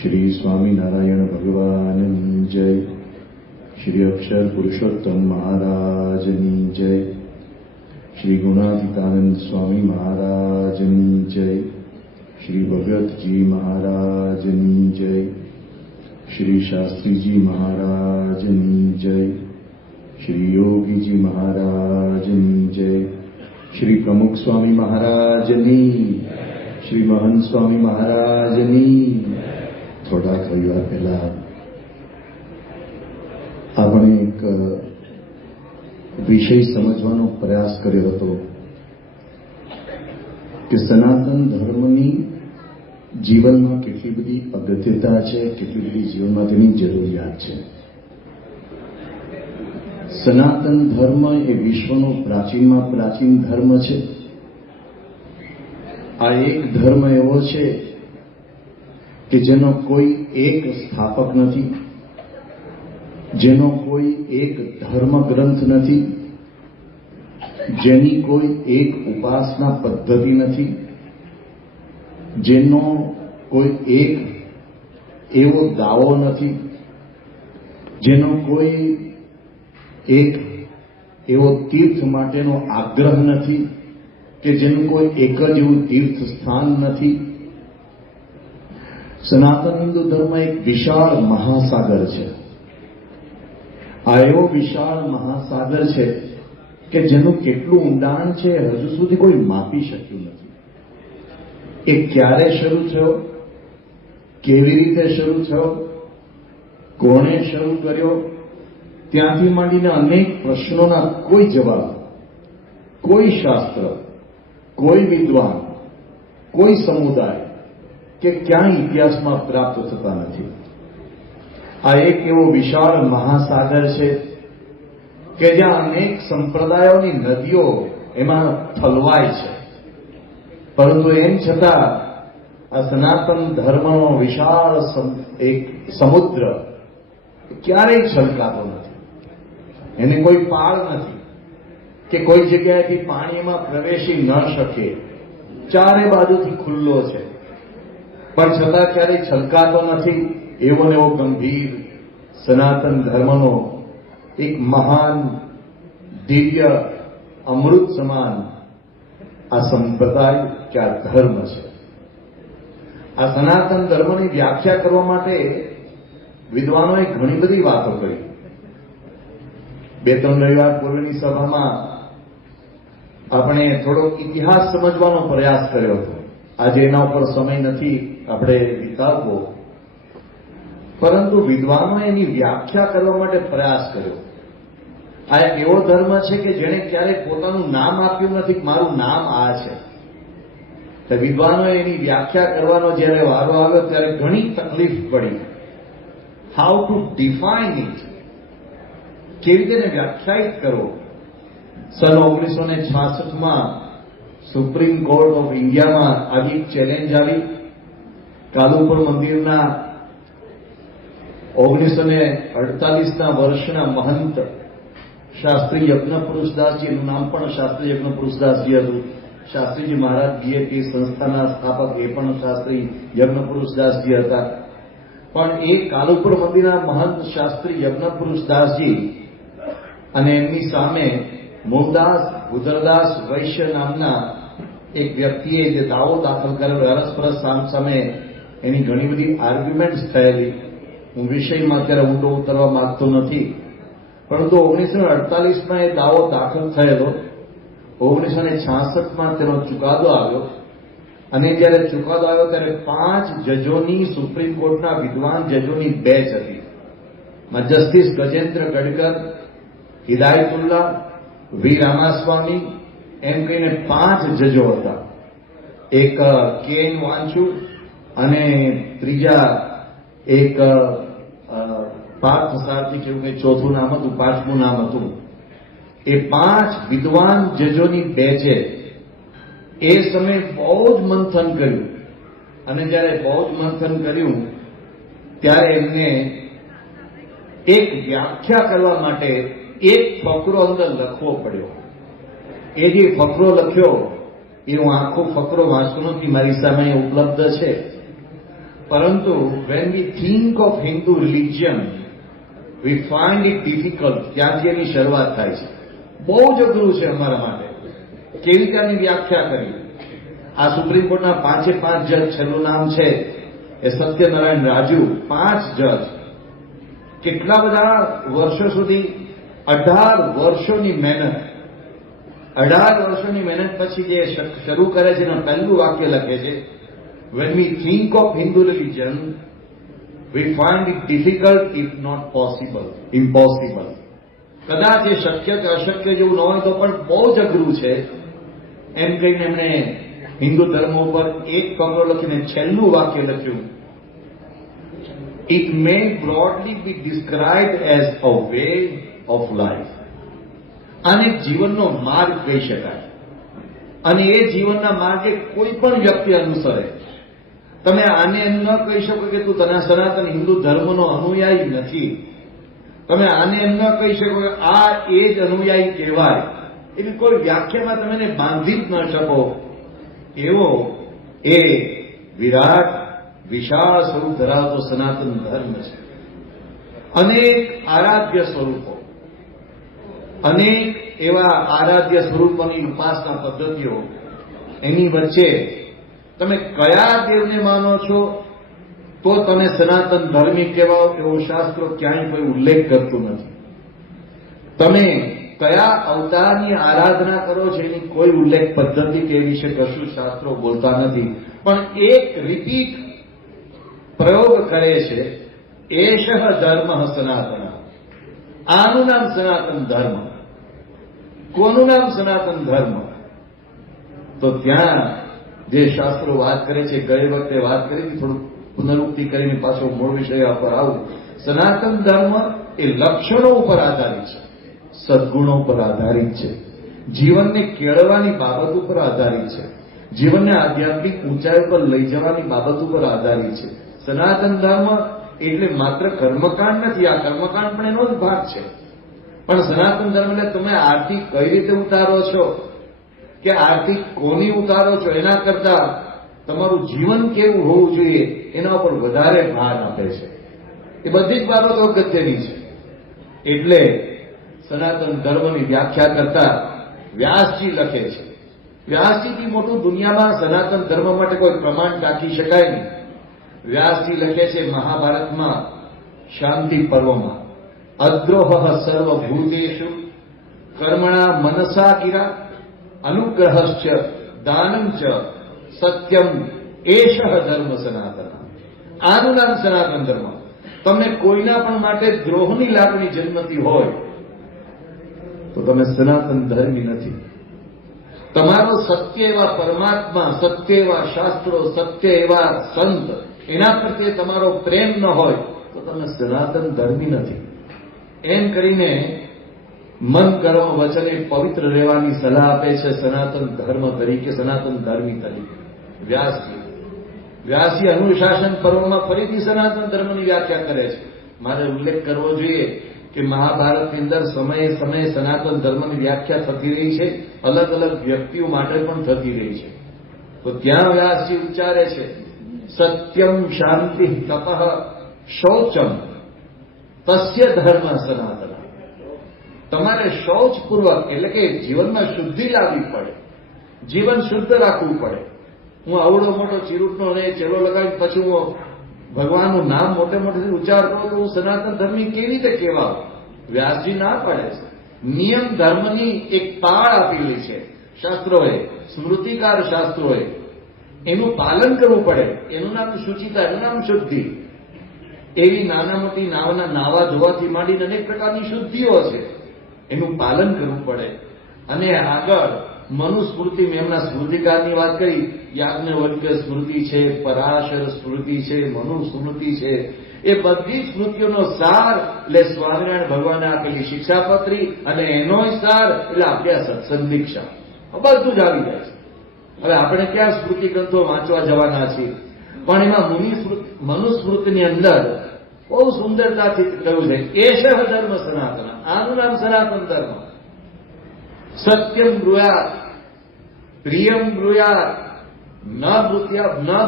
श्री स्वामीनारायण भगवान जय। श्री अक्षर पुरुषोत्तम महाराजनी जय। श्री गुणातीतानंद स्वामी महाराजनी जय। श्री भगत जी महाराजनी जय। श्री शास्त्री जी महाराजनी जय। श्री योगी जी महाराजनी जय। श्री प्रमुख स्वामी महाराजनी, श्री महंत स्वामी महाराजनी। थोड़ा रविवार पहला આપણે એક વિષય સમજવાનો પ્રયાસ કર્યો હતો કે સનાતન ધર્મની જીવનમાં કેટલી બધી અગત્યતા છે, કેટલી બધી જીવનમાં તેની જરૂરિયાત છે। સનાતન ધર્મ એ વિશ્વનો પ્રાચીનમાં પ્રાચીન ધર્મ છે। આ એક ધર્મ એવો છે કે જેનો કોઈ એક સ્થાપક નથી, જેનો કોઈ એક ધર્મ ગ્રંથ નથી, જેની કોઈ એક ઉપાસના પદ્ધતિ નથી, જેનો કોઈ એક એવો દાવો નથી, જેનો કોઈ એક એવો તીર્થ માટેનો આગ્રહ નથી, કે જેનું કોઈ એક જ એવું તીર્થ સ્થાન નથી। સનાતન હિન્દુ ધર્મ એક વિશાળ મહાસાગર છે। આ એવો વિશાળ મહાસાગર છે કે જેનું કેટલું ઊંડાણ છે હજુ સુધી કોઈ માપી શક્યું નથી। એ ક્યારે શરૂ થયો, કેવી રીતે શરૂ થયો, કોણે શરૂ કર્યો, ત્યાંથી માંડીને અનેક પ્રશ્નોના કોઈ જવાબ કોઈ શાસ્ત્ર, કોઈ વિદ્વાન, કોઈ સમુદાય કે ક્યાંય ઇતિહાસમાં પ્રાપ્ત થતા નથી। આ એક એવો વિશાળ મહાસાગર છે કે જ્યાં અનેક સંપ્રદાયોની નદીઓ એમાં ઠલવાય છે, પરંતુ એમ છતાં આ સનાતન ધર્મનો વિશાળ એક સમુદ્ર ક્યારેય છલકાતો નથી। એને કોઈ પાળ નથી કે કોઈ જગ્યાએથી પાણી એમાં પ્રવેશી ન શકે, ચારે બાજુથી ખુલ્લો છે, પણ છતાં ક્યારેય છલકાતો નથી। એવો ને એવો ગંભીર સનાતન ધર્મનો એક મહાન દિવ્ય અમૃત સમાન આ સંપ્રદાય કે આ ધર્મ છે। આ સનાતન ધર્મની વ્યાખ્યા કરવા માટે વિદ્વાનોએ ઘણી બધી વાતો કરી। બે ત્રણ રવિવાર પૂર્વેની સભામાં આપણે થોડો ઇતિહાસ સમજવાનો પ્રયાસ કર્યો હતો। આજે એના ઉપર સમય નથી આપણે વિતાવવો, પરંતુ વિદ્વાનોએ એની વ્યાખ્યા કરવા માટે પ્રયાસ કર્યો। આ એક એવો ધર્મ છે કે જેણે ક્યારેય પોતાનું નામ આપ્યું નથી કે મારું નામ આ છે। તો વિદ્વાનોએ એની વ્યાખ્યા કરવાનો જ્યારે વારો આવ્યો ત્યારે ઘણી તકલીફ પડી। હાઉ ટુ ડિફાઇન ઇટ, કેવી રીતે એને વ્યાખ્યાયિત કરો। સન 1966માં સુપ્રીમ કોર્ટ ઓફ ઇન્ડિયામાં આવી એક ચેલેન્જ આવી। કાલુપુર મંદિરના 1948ના વર્ષના મહંત શાસ્ત્રી યજ્ઞપુરુષદાસજી, એનું નામ પણ શાસ્ત્રી યજ્ઞપુરુષદાસજી હતું। શાસ્ત્રીજી મહારાજ બીએપી સંસ્થાના સ્થાપક એ પણ શાસ્ત્રી યજ્ઞપુરુષદાસજી હતા। પણ એ કાલુપુર મંદિરના મહંત શાસ્ત્રી યજ્ઞપુરુષદાસજી અને એમની સામે મૂળદાસ ગુજરદાસ વૈશ્ય નામના એક વ્યક્તિએ જે દાવો દાખલ કરેલો, અરસપરસ સામે એની ઘણી બધી આર્ગ્યુમેન્ટ્સ થયેલી। હું વિષયમાં અત્યારે ઊંડો ઉતરવા માંગતો નથી, પરંતુ 1948માં એ દાવો દાખલ થયેલો। 1966માં તેનો ચુકાદો આવ્યો, અને જ્યારે ચુકાદો આવ્યો ત્યારે 5 જજોની સુપ્રીમ કોર્ટના વિદ્વાન જજોની બેચ હતી। જસ્ટિસ ગજેન્દ્ર ગડકર, હિદાયતુલ્લા, વી રામાસ્વામી, એમ કહીને 5 જજો હતા। એક કે.એન. વાંચુ અને ત્રીજા એક પાર્થ સારથી કેવું કંઈ ચોથું નામ હતું, 5મું નામ હતું। એ 5 વિદ્વાન જજોની બેચે એ સમયે બહુ જ મંથન કર્યું, અને જ્યારે બહુ જ મંથન કર્યું ત્યારે એમને એક વ્યાખ્યા કરવા માટે એક ફકરો અંદર લખવો પડ્યો। એ જે ફકરો લખ્યો એ હું આખો ફકરો વાંચતો નથી, મારી સામે ઉપલબ્ધ છે। પરંતુ when we think of Hindu religion, we find it difficult. ત્યાંથી એની શરૂઆત થાય છે. બહુ જ અઘરું છે અમારા માટે કેવી રીતે આની વ્યાખ્યા કરી. આ સુપ્રીમ કોર્ટના 5 જજ, છેલ્લું નામ છે એ સત્યનારાયણ રાજુ, 5 જજ કેટલા બધા વર્ષો સુધી 18 વર્ષોની મહેનત, 18 વર્ષોની મહેનત પછી જે શરૂ કરે છે એના પહેલું વાક્ય લખે છે, when we think of Hindu religion, we find it difficult if not possible, impossible. કદાચ એ શક્ય કે અશક્ય જેવું ન હોય તો પણ બહુ જ અઘરું છે એમ કહીને એમણે હિન્દુ ધર્મ ઉપર એક કમરો લખીને છેલ્લું વાક્ય લખ્યું, it may broadly be described as a way of life. આને જીવનનો માર્ગ કહી શકાય અને એ જીવનના માર્ગે કોઈ પણ વ્યક્તિ અનુસરે. તમે આને એમ ન કહી શકો કે તું તને સનાતન હિન્દુ ધર્મનો અનુયાયી નથી. તમે આને એમ ન કહી શકો કે આ એ જ અનુયાયી કહેવાય. એવી કોઈ વ્યાખ્યામાં તમે એને બાંધી જ ન શકો. એવો એ વિરાટ વિશાળ સ્વરૂપ ધરાવતો સનાતન ધર્મ છે. અનેક આરાધ્ય સ્વરૂપો, અનેક એવા આરાધ્ય સ્વરૂપોની ઉપાસના પદ્ધતિઓ, એની વચ્ચે તમે કયા દેવને માનો છો તો તમે સનાતન ધર્મી કહેવાઓ એવો શાસ્ત્રો ક્યાંય કોઈ ઉલ્લેખ કરતું નથી. તમે કયા અવતારની આરાધના કરો છો એની કોઈ ઉલ્લેખ પદ્ધતિ કે વિશે કશું શાસ્ત્રો બોલતા નથી. પણ એક રિપીટ પ્રયોગ કરે છે, એષ ધર્મ સનાતન. આનું નામ સનાતન ધર્મ. કોનું નામ સનાતન ધર્મ? તો ત્યાં જે શાસ્ત્રો વાત કરે છે, ગઈ વખતે વાત કરી હતી, થોડું પુનરુક્તિ કરીને પાછો મૂળ વિષય પર આવું. સનાતન ધર્મ એ લક્ષણો ઉપર આધારિત છે, સદગુણો પર આધારિત છે, જીવનને કેળવવાની બાબત ઉપર આધારિત છે, જીવનને આધ્યાત્મિક ઊંચાઈ પર લઈ જવાની બાબત ઉપર આધારિત છે. સનાતન ધર્મ એટલે માત્ર કર્મકાંડ નથી. આ કર્મકાંડ પણ એનો જ ભાગ છે. પણ સનાતન ધર્મ એટલે તમે આરતી કઈ રીતે ઉતારો છો કે આરતી કોની ઉતારો છો એના કરતા તમારું જીવન કેવું હોવું જોઈએ એના ઉપર વધારે ભાર આપે છે. એ બધી જ બાબતો અગત્યની છે. એટલે સનાતન ધર્મની વ્યાખ્યા કરતા વ્યાસજી લખે છે. વ્યાસજીથી મોટું દુનિયામાં સનાતન ધર્મ માટે કોઈ પ્રમાણ રાખી શકાય નહીં. વ્યાસજી લખે છે મહાભારતમાં શાંતિ પર્વમાં, અદ્રોહ સર્વભૂતેષુ કર્મણા મનસા ગિરા અનુગ્રહશ્ચ દાનમ ચ સત્યમ એષ ધર્મ સનાતન. આનું નામ સનાતન ધર્મ. તમને કોઈના પણ માટે દ્રોહની લાગણી જન્મતી હોય તો તમે સનાતન ધર્મી નથી. તમારો સત્ય એવા પરમાત્મા, સત્ય એવા શાસ્ત્રો, સત્ય એવા સંત, એના પ્રત્યે તમારો પ્રેમ ન હોય તો તમે સનાતન ધર્મી નથી. એમ કરીને મન, કર્મ, વચને પવિત્ર રહેવાની સલાહ આપે છે સનાતન ધર્મ તરીકે, સનાતન ધર્મી તરીકે વ્યાસજી અનુશાસન પર્વમાં ફરીથી સનાતન ધર્મની વ્યાખ્યા કરે છે. મારે ઉલ્લેખ કરવો જોઈએ કે મહાભારતની અંદર સમયે સમયે સનાતન ધર્મની વ્યાખ્યા થતી રહી છે, અલગ અલગ વ્યક્તિઓ માટે પણ થતી રહી છે. તો ત્યાં વ્યાસજી ઉચ્ચારે છે, સત્યમ શાંતિ તપઃ શૌચમ તસ્ય ધર્મ સનાતન. તમારે શૌચપૂર્વક એટલે કે જીવનમાં શુદ્ધિ લાવવી પડે, જીવન શુદ્ધ રાખવું પડે. હું આવડો મોટો ચિરૂટનો ને ચેલો લગાવી પછી હું ભગવાનનું નામ મોટે મોટેથી ઉચ્ચાર કરું તો હું સનાતન ધર્મી કેવી રીતે કહેવાઉં? વ્યાસજી ના પાડે છે. નિયમ ધર્મની એક પાળ આપેલી છે શાસ્ત્રોએ, સ્મૃતિકાર શાસ્ત્રોએ. એનું પાલન કરવું પડે. એનું નામ શુચિતા, એનું નામ શુદ્ધિ. એવી નાના મોટી નાવા ધોવાથી માંડીને અનેક પ્રકારની શુદ્ધિઓ છે, એનું પાલન કરવું પડે. અને આગળ મનુસ્મૃતિ, મેં એમના સ્મૃતિકારની વાત કરી, યાજ્ઞવલ્ક્ય સ્મૃતિ છે, પરાશર સ્મૃતિ છે, મનુસ્મૃતિ છે. એ બધી સ્મૃતિઓનો સાર એટલે સ્વામિનારાયણ ભગવાને આપેલી શિક્ષાપત્રી અને એનોય સાર એટલે આપણી સત્સંગ દીક્ષા. બધું જ આવી જાય છે. હવે આપણે ક્યાં સ્મૃતિ ગ્રંથો વાંચવા જવાના છીએ? પણ એમાં મનુસ્મૃતિની અંદર બહુ સુંદરતાથી કહ્યું છે, એષ ધર્મ સનાતન. આનું નામ સનાતન ધર્મ. સત્યમ બ્રુયાત, પ્રિયમ બ્રુયાત, ન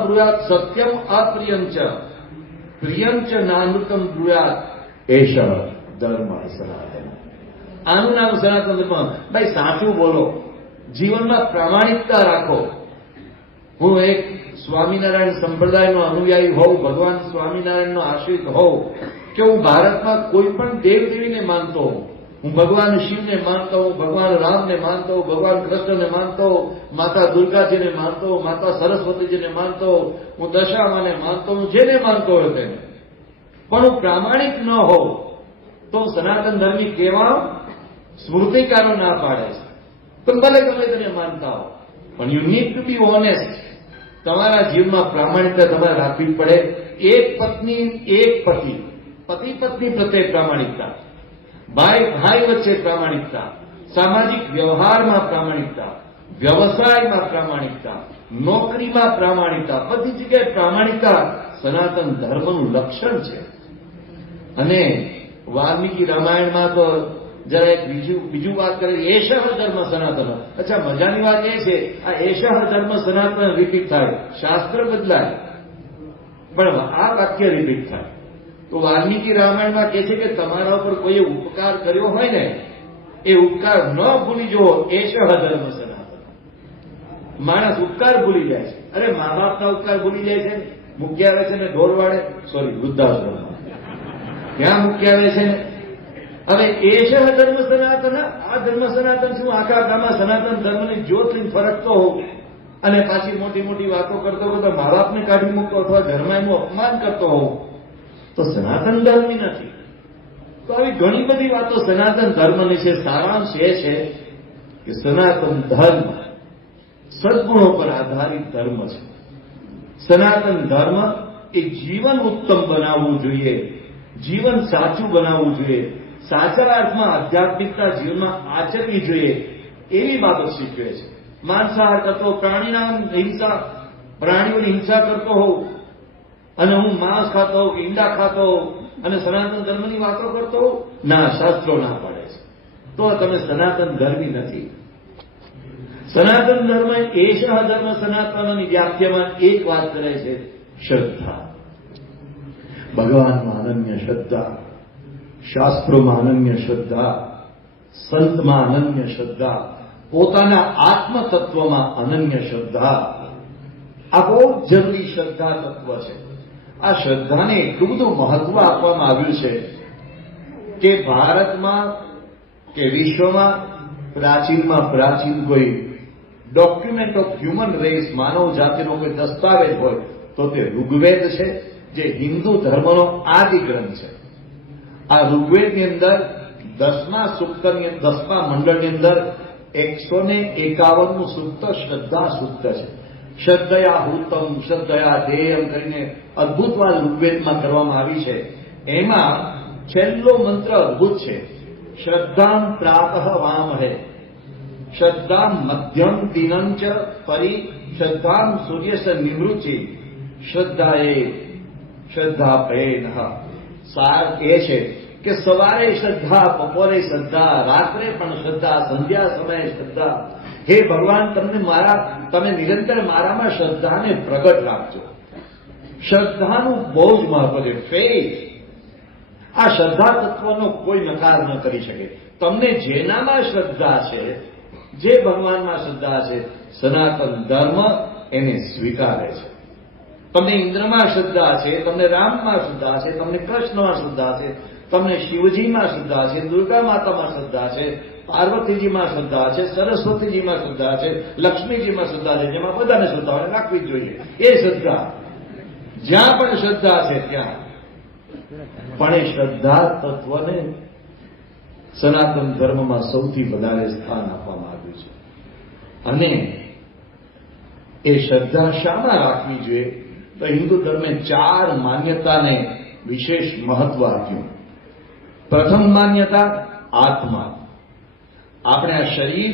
બ્રુયાત સત્યમ અપ્રિયમ ચ પ્રિયમ ચ નાનૃતમ બ્રુયાત એષ ધર્મ સનાતન. આનું નામ સનાતન ધર્મ. ભાઈ સાચું બોલો, જીવનમાં પ્રામાણિકતા રાખો. હું એક સ્વામિનારાયણ સંપ્રદાયનો અનુયાયી હોઉં, ભગવાન સ્વામિનારાયણનો આશ્રિત હોઉં, કે હું ભારતમાં કોઈ પણ દેવદેવીને માનતો હોઉં, હું ભગવાન શિવને માનતો હોઉં, ભગવાન રામને માનતો હોઉં, ભગવાન કૃષ્ણને માનતો હોઉં, માતા દુર્ગાજીને માનતો હોઉં, માતા સરસ્વતીજીને માનતો હોઉં, હું દશામાને માનતો હોઉં, જેને માનતો હોય તેને, પણ હું પ્રામાણિક ન હોઉં તો સનાતન ધર્મી કહેવા સ્મૃતિકારો ના પાડે છે. તમે ભલે ગમે તેને માનતા હો, પણ you need to be honest. તમારા જીવનમાં પ્રામાણિકતા તમારે રાખવી પડે. એક પત્ની એક પતિ, પતિ પત્ની પ્રત્યે પ્રામાણિકતા, ભાઈ ભાઈ વચ્ચે પ્રામાણિકતા, સામાજિક વ્યવહારમાં પ્રામાણિકતા, વ્યવસાયમાં પ્રામાણિકતા, નોકરીમાં પ્રામાણિકતા, બધી જગ્યાએ પ્રામાણિકતા સનાતન ધર્મનું લક્ષણ છે. અને વાલ્મીકી રામાયણમાં તો જરા એક બીજું વાત કરે, એષ ધર્મ સનાતન. અચ્છા, મજાની વાત એ છે, આ એષ ધર્મ સનાતન રિપીટ થાય, શાસ્ત્ર બદલાય, પણ આ વાક્ય રિપીટ થાય. તો વાલ્મીકી રામાયણમાં કહે છે કે તમારા ઉપર કોઈએ ઉપકાર કર્યો હોય ને, એ ઉપકાર ન ભૂલી જવો, એષ ધર્મ સનાતન. માણસ ઉપકાર ભૂલી જાય છે. અરે મા બાપના ઉપકાર ભૂલી જાય છે, મૂકી આવે છે ને ઢોરવાડે, સોરી વૃદ્ધાશ્રમમાં ત્યાં મૂકી આવે છે ને. હવે એષ ધર્મ સનાતન, આ ધર્મ સનાતન શું? આખા ગામમાં સનાતન ધર્મની જ્યોત લઈને ફરકતો હોઉં અને પાછી મોટી મોટી વાતો કરતો કરતો મા બાપને કાઢી મૂકતો અથવા ઘરમાં એનું અપમાન કરતો હોઉં તો સનાતન ધર્મની નથી. તો આવી ઘણી બધી વાતો સનાતન ધર્મની છે. સારાંશ એ છે કે સનાતન ધર્મ સદગુણો પર આધારિત ધર્મ છે. સનાતન ધર્મ એ જીવન ઉત્તમ બનાવવું જોઈએ, જીવન સાચું બનાવવું જોઈએ, સાચા અર્થમાં આધ્યાત્મિકતા જીવનમાં આચરવી જોઈએ, એવી બાબત શીખવે છે. માંસાહાર કરતો, પ્રાણીઓની હિંસા કરતો હોઉં અને હું માંસ ખાતો હોઉં, ઈંડા ખાતો હોઉં અને સનાતન ધર્મની વાતો કરતો હોઉં, ના, શાસ્ત્રો ના પાડે છે. તો તમે સનાતન ધર્મી નથી. સનાતન ધર્મ એષ ધર્મ સનાતનની વ્યાખ્યામાં એક વાત કરે છે, શ્રદ્ધા. ભગવાનમાં અનન્ય શ્રદ્ધા, શાસ્ત્રોમાં અનન્ય શ્રદ્ધા, સંતમાં અનન્ય શ્રદ્ધા, પોતાના આત્મતત્વમાં અનન્ય શ્રદ્ધા. આ બહુ જરૂરી શ્રદ્ધા તત્વ છે. આ શ્રદ્ધાને એટલું બધું મહત્વ આપવામાં આવ્યું છે કે ભારતમાં કે વિશ્વમાં પ્રાચીનમાં પ્રાચીન કોઈ ડોક્યુમેન્ટ ઓફ હ્યુમન રેસ, માનવ જાતિનો કોઈ દસ્તાવેજ હોય તો તે ઋગ્વેદ છે, જે હિન્દુ ધર્મનો આદિ ગ્રંથ છે. આ ઋગ્વેદની અંદર 10મા સૂક્તની 10મા મંડળની અંદર 151નું સૂક્ત શ્રદ્ધા સૂક્ત છે. શ્રદ્ધયા હૂતમ શ્રદ્ધયા ધેયમ કરીને અદભુત વાત ઋગ્વેદમાં કરવામાં આવી છે. એમાં છેલ્લો મંત્ર અદભુત છે, શ્રદ્ધામ પ્રાતઃ વામહે, શ્રદ્ધામ મધ્યમ દિનં ચ પરી, શ્રદ્ધામ સૂર્યસ નિવૃત્તિ, શ્રદ્ધાએ શ્રદ્ધા પ્રેન. સાર એ છે કે સવારે શ્રદ્ધા, બપોરે શ્રદ્ધા, રાત્રે પણ શ્રદ્ધા, સંધ્યા સમયે શ્રદ્ધા. હે ભગવાન, તમે નિરંતર મારામાં શ્રદ્ધાને પ્રગટ રાખજો. શ્રદ્ધાનું બહુ જ મહત્વ છે. ફેથ, આ શ્રદ્ધા તત્વનો કોઈ નકાર ન કરી શકે. તમને જેનામાં શ્રદ્ધા છે, જે ભગવાનમાં શ્રદ્ધા છે, સનાતન ધર્મ એને સ્વીકારે છે. તમને ઇન્દ્રમાં શ્રદ્ધા છે, તમને રામમાં શ્રદ્ધા છે, તમને કૃષ્ણમાં શ્રદ્ધા છે, તમને શિવજીમાં શ્રદ્ધા છે, દુર્ગા માતામાં શ્રદ્ધા છે, પાર્વતીજીમાં શ્રદ્ધા છે, સરસ્વતીજીમાં શ્રદ્ધા છે, લક્ષ્મીજીમાં શ્રદ્ધા છે, જેમાં બધાને શ્રદ્ધા રાખવી જોઈએ. એ શ્રદ્ધા, જ્યાં પણ શ્રદ્ધા છે ત્યાં પણ એ શ્રદ્ધા તત્વને સનાતન ધર્મમાં સૌથી વધારે સ્થાન આપવામાં આવ્યું છે. અને એ શ્રદ્ધા શામાં રાખવી જોઈએ? તો હિન્દુ ધર્મે 4 માન્યતાને વિશેષ મહત્વ આપ્યું. પ્રથમ માન્યતા આત્મા. આપણે આ શરીર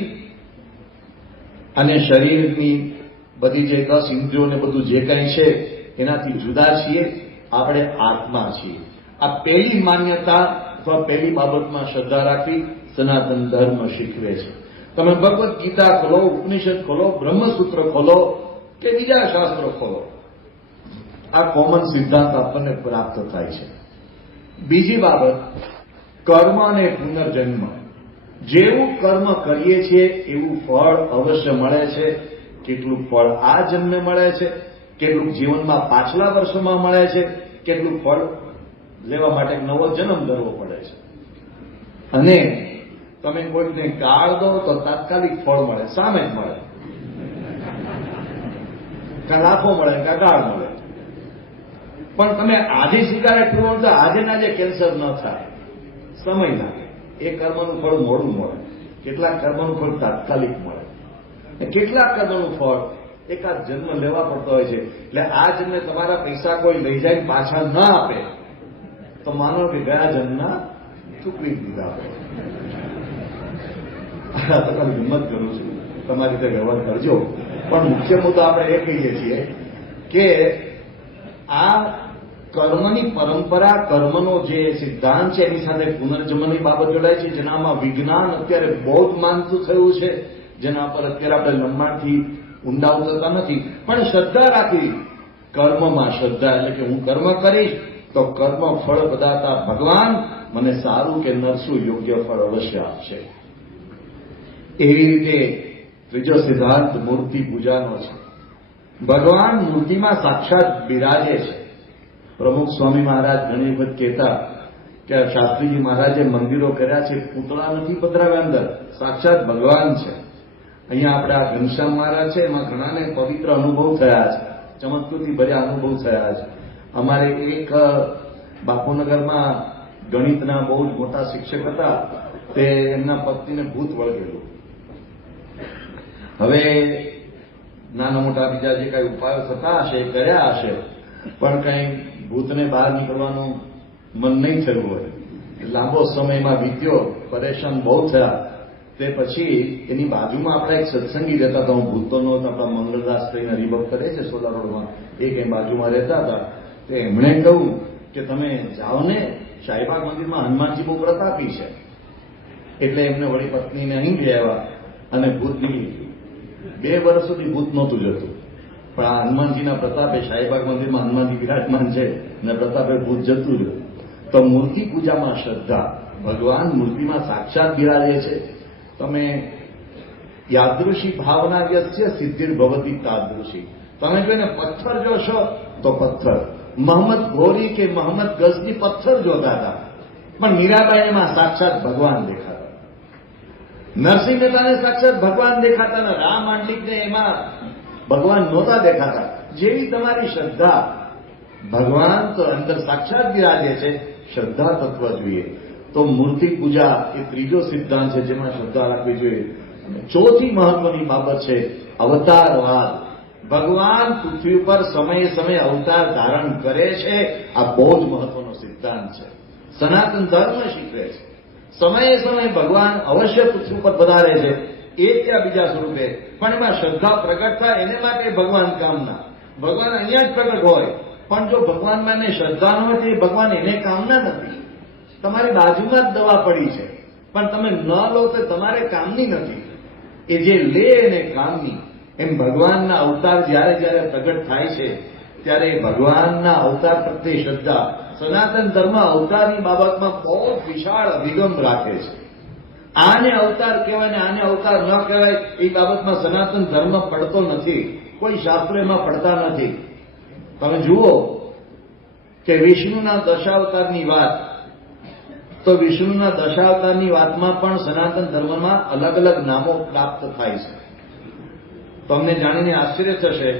અને શરીરની બધી જે 10 ઇન્દ્રિયો ને બધું જે કંઈ છે એનાથી જુદા છીએ, આપણે આત્મા છીએ. આ પહેલી માન્યતા અથવા પહેલી બાબતમાં શ્રદ્ધા રાખવી સનાતન ધર્મ શીખવે છે. તમે ભગવદ્ ગીતા ખોલો, ઉપનિષદ ખોલો, બ્રહ્મસૂત્ર ખોલો, કે બીજા શાસ્ત્રો ખોલો. આ કોમન સિદ્ધાંત આપણને પ્રાપ્ત થાય છે. બીજી બાબત, કર્મ અને પુનર્જન્મ. જેવું કર્મ કરીએ છીએ એવું ફળ અવશ્ય મળે છે. કેટલું ફળ આ જન્મે મળે છે, કેટલું જીવનમાં પાછલા વર્ષોમાં મળે છે, કેટલું ફળ લેવા માટે નવો જન્મ ધરવો પડે છે. અને તમે કોઈને ગાળ દો તો તાત્કાલિક ફળ મળે, સામે જ મળે. કાં લાફો મળે કાં ગાળ મળે. પણ તમે આજે સિગારેટ પીવો તો આજે ના જે કેન્સર ન થાય, સમય લાગે. એ કર્મનું ફળ મોડું મળે. કેટલાક કર્મનું ફળ તાત્કાલિક મળે, કેટલાક કર્મનું ફળ એકાદ જન્મ લેવા પડતો હોય છે. એટલે આ જન્મે તમારા પૈસા કોઈ લઈ જાય પાછા ન આપે તો માનો કે ગયા જન્મના ચૂકવી દીધા હોય. તમારી હિંમત કરું છું, તમારી રીતે વ્યવહાર કરજો. પણ મુખ્ય મુદ્દો આપણે એ કહીએ છીએ કે આ કર્મની પરંપરા, કર્મનો જે સિદ્ધાંત છે એની સાથે પુનર્જન્મની બાબત જોડાય છે, જેનામાં વિજ્ઞાન અત્યારે બહુ જ માનતું થયું છે, જેના પર અત્યારે આપણે લંબાણથી ઊંડા ઉતરતા નથી. પણ શ્રદ્ધા રાખવી, કર્મમાં શ્રદ્ધા, એટલે કે હું કર્મ કરીશ તો કર્મ ફળ બધાતા ભગવાન મને સારું કે નરસું યોગ્ય ફળ અવશ્ય આપશે. એવી રીતે ત્રીજો સિદ્ધાંત મૂર્તિ પૂજાનો છે. ભગવાન મૂર્તિમાં સાક્ષાત બિરાજે છે. પ્રમુખ સ્વામી મહારાજ ઘણી વખત કહેતા કે શાસ્ત્રીજી મહારાજે મંદિરો કર્યા છે, પૂતળા નથી પધરાવ્યા, અંદર સાક્ષાત ભગવાન છે. અહીંયા આપણે આ ઘનશ્યામ મહારાજ છે, એમાં ઘણાને પવિત્ર અનુભવ થયા છે, ચમત્કૃતિ ભર્યા અનુભવ થયા છે. અમારે એક બાપુનગરમાં ગણિતના બહુ જ મોટા શિક્ષક હતા, તે એમના પત્નીને ભૂત વળગેલું. હવે નાના મોટા બીજા જે કઈ ઉપાયો થતા હશે એ કર્યા હશે, પણ કઈ ભૂતને બહાર નીકળવાનું મન નહીં થયું હોય. લાંબો સમયમાં વીત્યો, પરેશાન બહુ થયા. તે પછી એની બાજુમાં આપણા એક સત્સંગી રહેતા હતા, હું ભૂતતો નહોતો, આપણા મંગળદાસ થઈને હરિભક્ત કરે છે સોલા રોડમાં, એ કઈ બાજુમાં રહેતા હતા. તો એમણે કહ્યું કે તમે જાઓ ને, શાહીબાગ મંદિરમાં હનુમાનજી બહુ પ્રતાપી છે. એટલે એમને વળી પત્નીને અહીં લઈ આવ્યા અને ભૂત નીકળી ગયું. 2 વર્ષ સુધી ભૂત નહોતું જતું, પણ આ હનુમાનજીના પ્રતાપે, શાહીબાગ મંદિરમાં હનુમાનજી વિરાજમાન છે અને પ્રતાપે ભૂત જતું રહ્યું. તો મૂર્તિ પૂજામાં શ્રદ્ધા, ભગવાન મૂર્તિમાં સાક્ષાત બિરાજે છે. તમે યાદૃશી ભાવના યસ્ય સિદ્ધિર્ભવતી તાદૃશી. તમે જો એને પથ્થર જોશો તો પથ્થર. મોહમ્મદ ઘોરી કે મોહમ્મદ ગઝની પથ્થર જોતા હતા, પણ મીરાબાઈ એમાં સાક્ષાત ભગવાન દેખાતા. નરસિંહ મહેતાને સાક્ષાત ભગવાન દેખાતા ને રામ આંડલિકને એમાં ભગવાન નહોતા દેખાતા. જેવી તમારી શ્રદ્ધા, ભગવાન તો અંદર સાક્ષાત બિરાજે છે, શ્રદ્ધા તત્વ જોઈએ. તો મૂર્તિ પૂજા એ ત્રીજો સિદ્ધાંત છે જેમાં શ્રદ્ધા રાખવી જોઈએ. ચોથી મહત્વની બાબત છે અવતારવાદ. ભગવાન પૃથ્વી ઉપર સમયે સમયે અવતાર ધારણ કરે છે. આ બહુ જ મહત્વનો સિદ્ધાંત છે. સનાતન ધર્મ શીખવે છે સમયે સમયે ભગવાન અવશ્ય પૃથ્વી ઉપર પધારે છે, એ ત્યાં બીજા સ્વરૂપે, પણ એમાં શ્રદ્ધા પ્રગટ થાય એને માટે ભગવાન કામના. ભગવાન અહીંયા જ પ્રગટ હોય, પણ જો ભગવાનમાં એને શ્રદ્ધા ન હોય તો એ ભગવાન એને કામના નથી. તમારી બાજુમાં જ દવા પડી છે, પણ તમે ન લો તો તમારે કામની નથી. એ જે લે એને કામની. એમ ભગવાનના અવતાર જ્યારે જ્યારે પ્રગટ થાય છે ત્યારે ભગવાનના અવતાર પ્રત્યે શ્રદ્ધા. સનાતન ધર્મ અવતારની બાબતમાં બહુ વિશાળ અભિગમ રાખે છે. આને અવતાર કહેવાય ને આને અવતાર ન કહેવાય એ બાબતમાં સનાતન ધર્મ પડતો નથી. કોઈ શાસ્ત્રો એમાં પડતા નથી. તમે જુઓ કે વિષ્ણુના દશાવતારની વાત, તો વિષ્ણુના દશાવતારની વાતમાં પણ સનાતન ધર્મમાં અલગ અલગ નામો પ્રાપ્ત થાય છે. તમને જાણીને આશ્ચર્ય થશે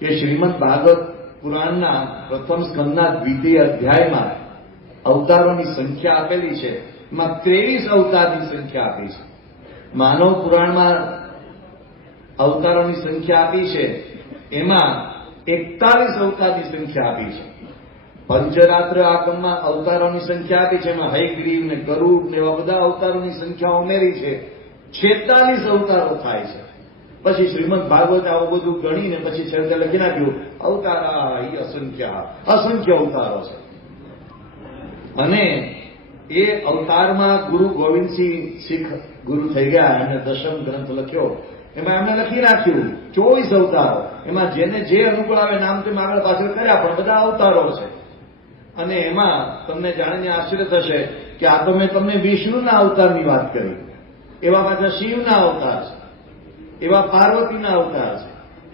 કે શ્રીમદ ભાગવત પુરાણના પ્રથમ સ્કંદના 2ય અધ્યાયમાં અવતારોની સંખ્યા આપેલી છે. એમાં 23 અવતારની સંખ્યા આપી છે. માનવ પુરાણમાં અવતારોની સંખ્યા આપી છે, એમાં 41 અવતારની સંખ્યા આપી છે. પંચરાત્ર આગમમાં અવતારોની સંખ્યા આપી છે, એમાં હયગ્રીવ ને ગરુડ ને એવા બધા અવતારોની સંખ્યા ઉમેરી છે. 46 અવતારો થાય છે. પછી શ્રીમદ ભાગવત આવું બધું ગણીને પછી છેવટે લખી નાખ્યું અવતારા અસંખ્ય અવતારો છે. અને એ અવતારમાં ગુરુ ગોવિંદસિંહ શીખ ગુરુ થઈ ગયા અને દશમ ગ્રંથ લખ્યો. એમાં એમને લખી નાખ્યું 24 અવતારો. એમાં જેને જે અનુકૂળ આવે નામ તેમ આગળ પાછળ કર્યા, પણ બધા અવતારો છે. અને એમાં તમને જાણીને આશ્ચર્ય થશે કે આ તો મેં તમને વિષ્ણુના અવતારની વાત કરી, એવા પાછા શિવના અવતાર છે, એવા પાર્વતીના અવતાર છે,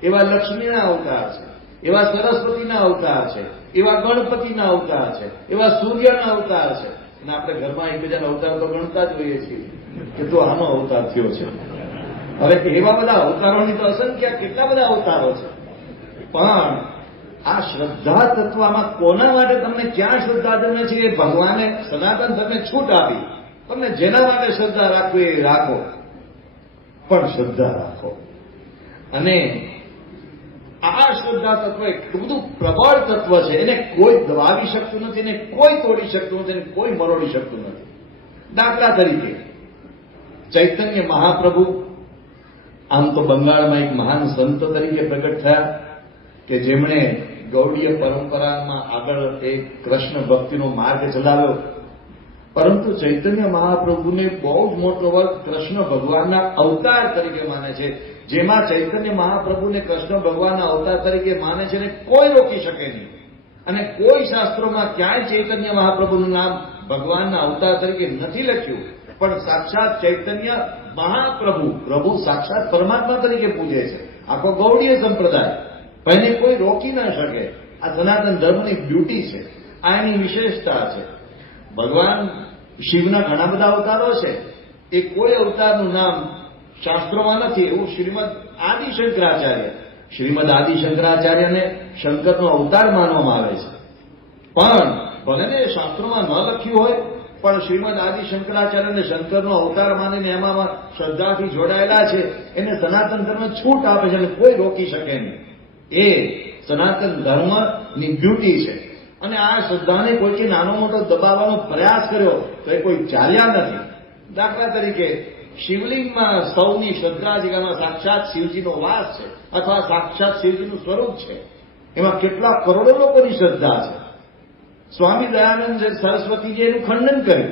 એવા લક્ષ્મીના અવતાર છે, એવા સરસ્વતીના અવતાર છે, એવા ગણપતિના અવતાર છે, એવા સૂર્યના અવતાર છે. અને આપણે ઘરમાં એકબીજાના અવતાર તો ગણતા જ હોઈએ છીએ કે તો આનો અવતાર થયો છે. હવે એવા બધા અવતારોની તો અસંખ્ય કેટલા બધા અવતારો છે. પણ આ શ્રદ્ધા તત્વમાં કોના માટે તમને ક્યાં શ્રદ્ધા જન્મે છે એ ભગવાને સનાતન ધર્મે છૂટ આપી. તમને જેના માટે શ્રદ્ધા રાખવી એ રાખો, પણ શ્રદ્ધા રાખો. અને આ શ્રદ્ધા તત્વ એટલું બધું પ્રબળ તત્વ છે, એને કોઈ દબાવી શકતું નથી, એને કોઈ તોડી શકતું નથી, એને કોઈ મરોડી શકતું નથી. દાખલા તરીકે ચૈતન્ય મહાપ્રભુ આમ તો બંગાળમાં એક મહાન સંત તરીકે પ્રગટ થયા કે જેમણે ગૌડીય પરંપરામાં આગળ એક કૃષ્ણ ભક્તિનો માર્ગ ચલાવ્યો. પરંતુ ચૈતન્ય મહાપ્રભુને બહુ જ મોટો વર્ગ કૃષ્ણ ભગવાનના અવતાર તરીકે માને છે. જેમાં ચૈતન્ય મહાપ્રભુને કૃષ્ણ ભગવાનના અવતાર તરીકે માને છે ને કોઈ રોકી શકે નહીં. અને કોઈ શાસ્ત્રોમાં ક્યાંય ચૈતન્ય મહાપ્રભુનું નામ ભગવાનના અવતાર તરીકે નથી લખ્યું. પણ સાક્ષાત ચૈતન્ય મહાપ્રભુ, પ્રભુ સાક્ષાત પરમાત્મા તરીકે પૂજે છે આખો ગૌડીય સંપ્રદાય. પણ એને કોઈ રોકી ના શકે. આ સનાતન ધર્મની બ્યુટી છે, આ એની વિશેષતા છે. ભગવાન શિવના ઘણા બધા અવતારો છે, એ કોઈ અવતારનું નામ શાસ્ત્રોમાં નથી. એવું શ્રીમદ આદિ શંકરાચાર્યને શંકરનો અવતાર માનવામાં આવે છે. પણ ભલે ને શાસ્ત્રોમાં ન લખ્યું હોય, પણ શ્રીમદ આદિ શંકરાચાર્યને શંકરનો અવતાર માનીને એમાં શ્રદ્ધાથી જોડાયેલા છે. એને સનાતન ધર્મ છૂટ આપે છે અને કોઈ રોકી શકે નહીં. એ સનાતન ધર્મની બ્યુટી છે. અને આ શ્રદ્ધાને કોઈકે નાનો મોટો દબાવવાનો પ્રયાસ કર્યો તો એ કોઈ ચાલ્યા નથી. દાખલા તરીકે શિવલિંગમાં સૌની શ્રદ્ધા છે કે એમાં સાક્ષાત શિવજીનો વાસ છે અથવા સાક્ષાત શિવજીનું સ્વરૂપ છે. એમાં કેટલા કરોડો લોકોની શ્રદ્ધા છે. સ્વામી દયાનંદ સરસ્વતીજીએ એનું ખંડન કર્યું.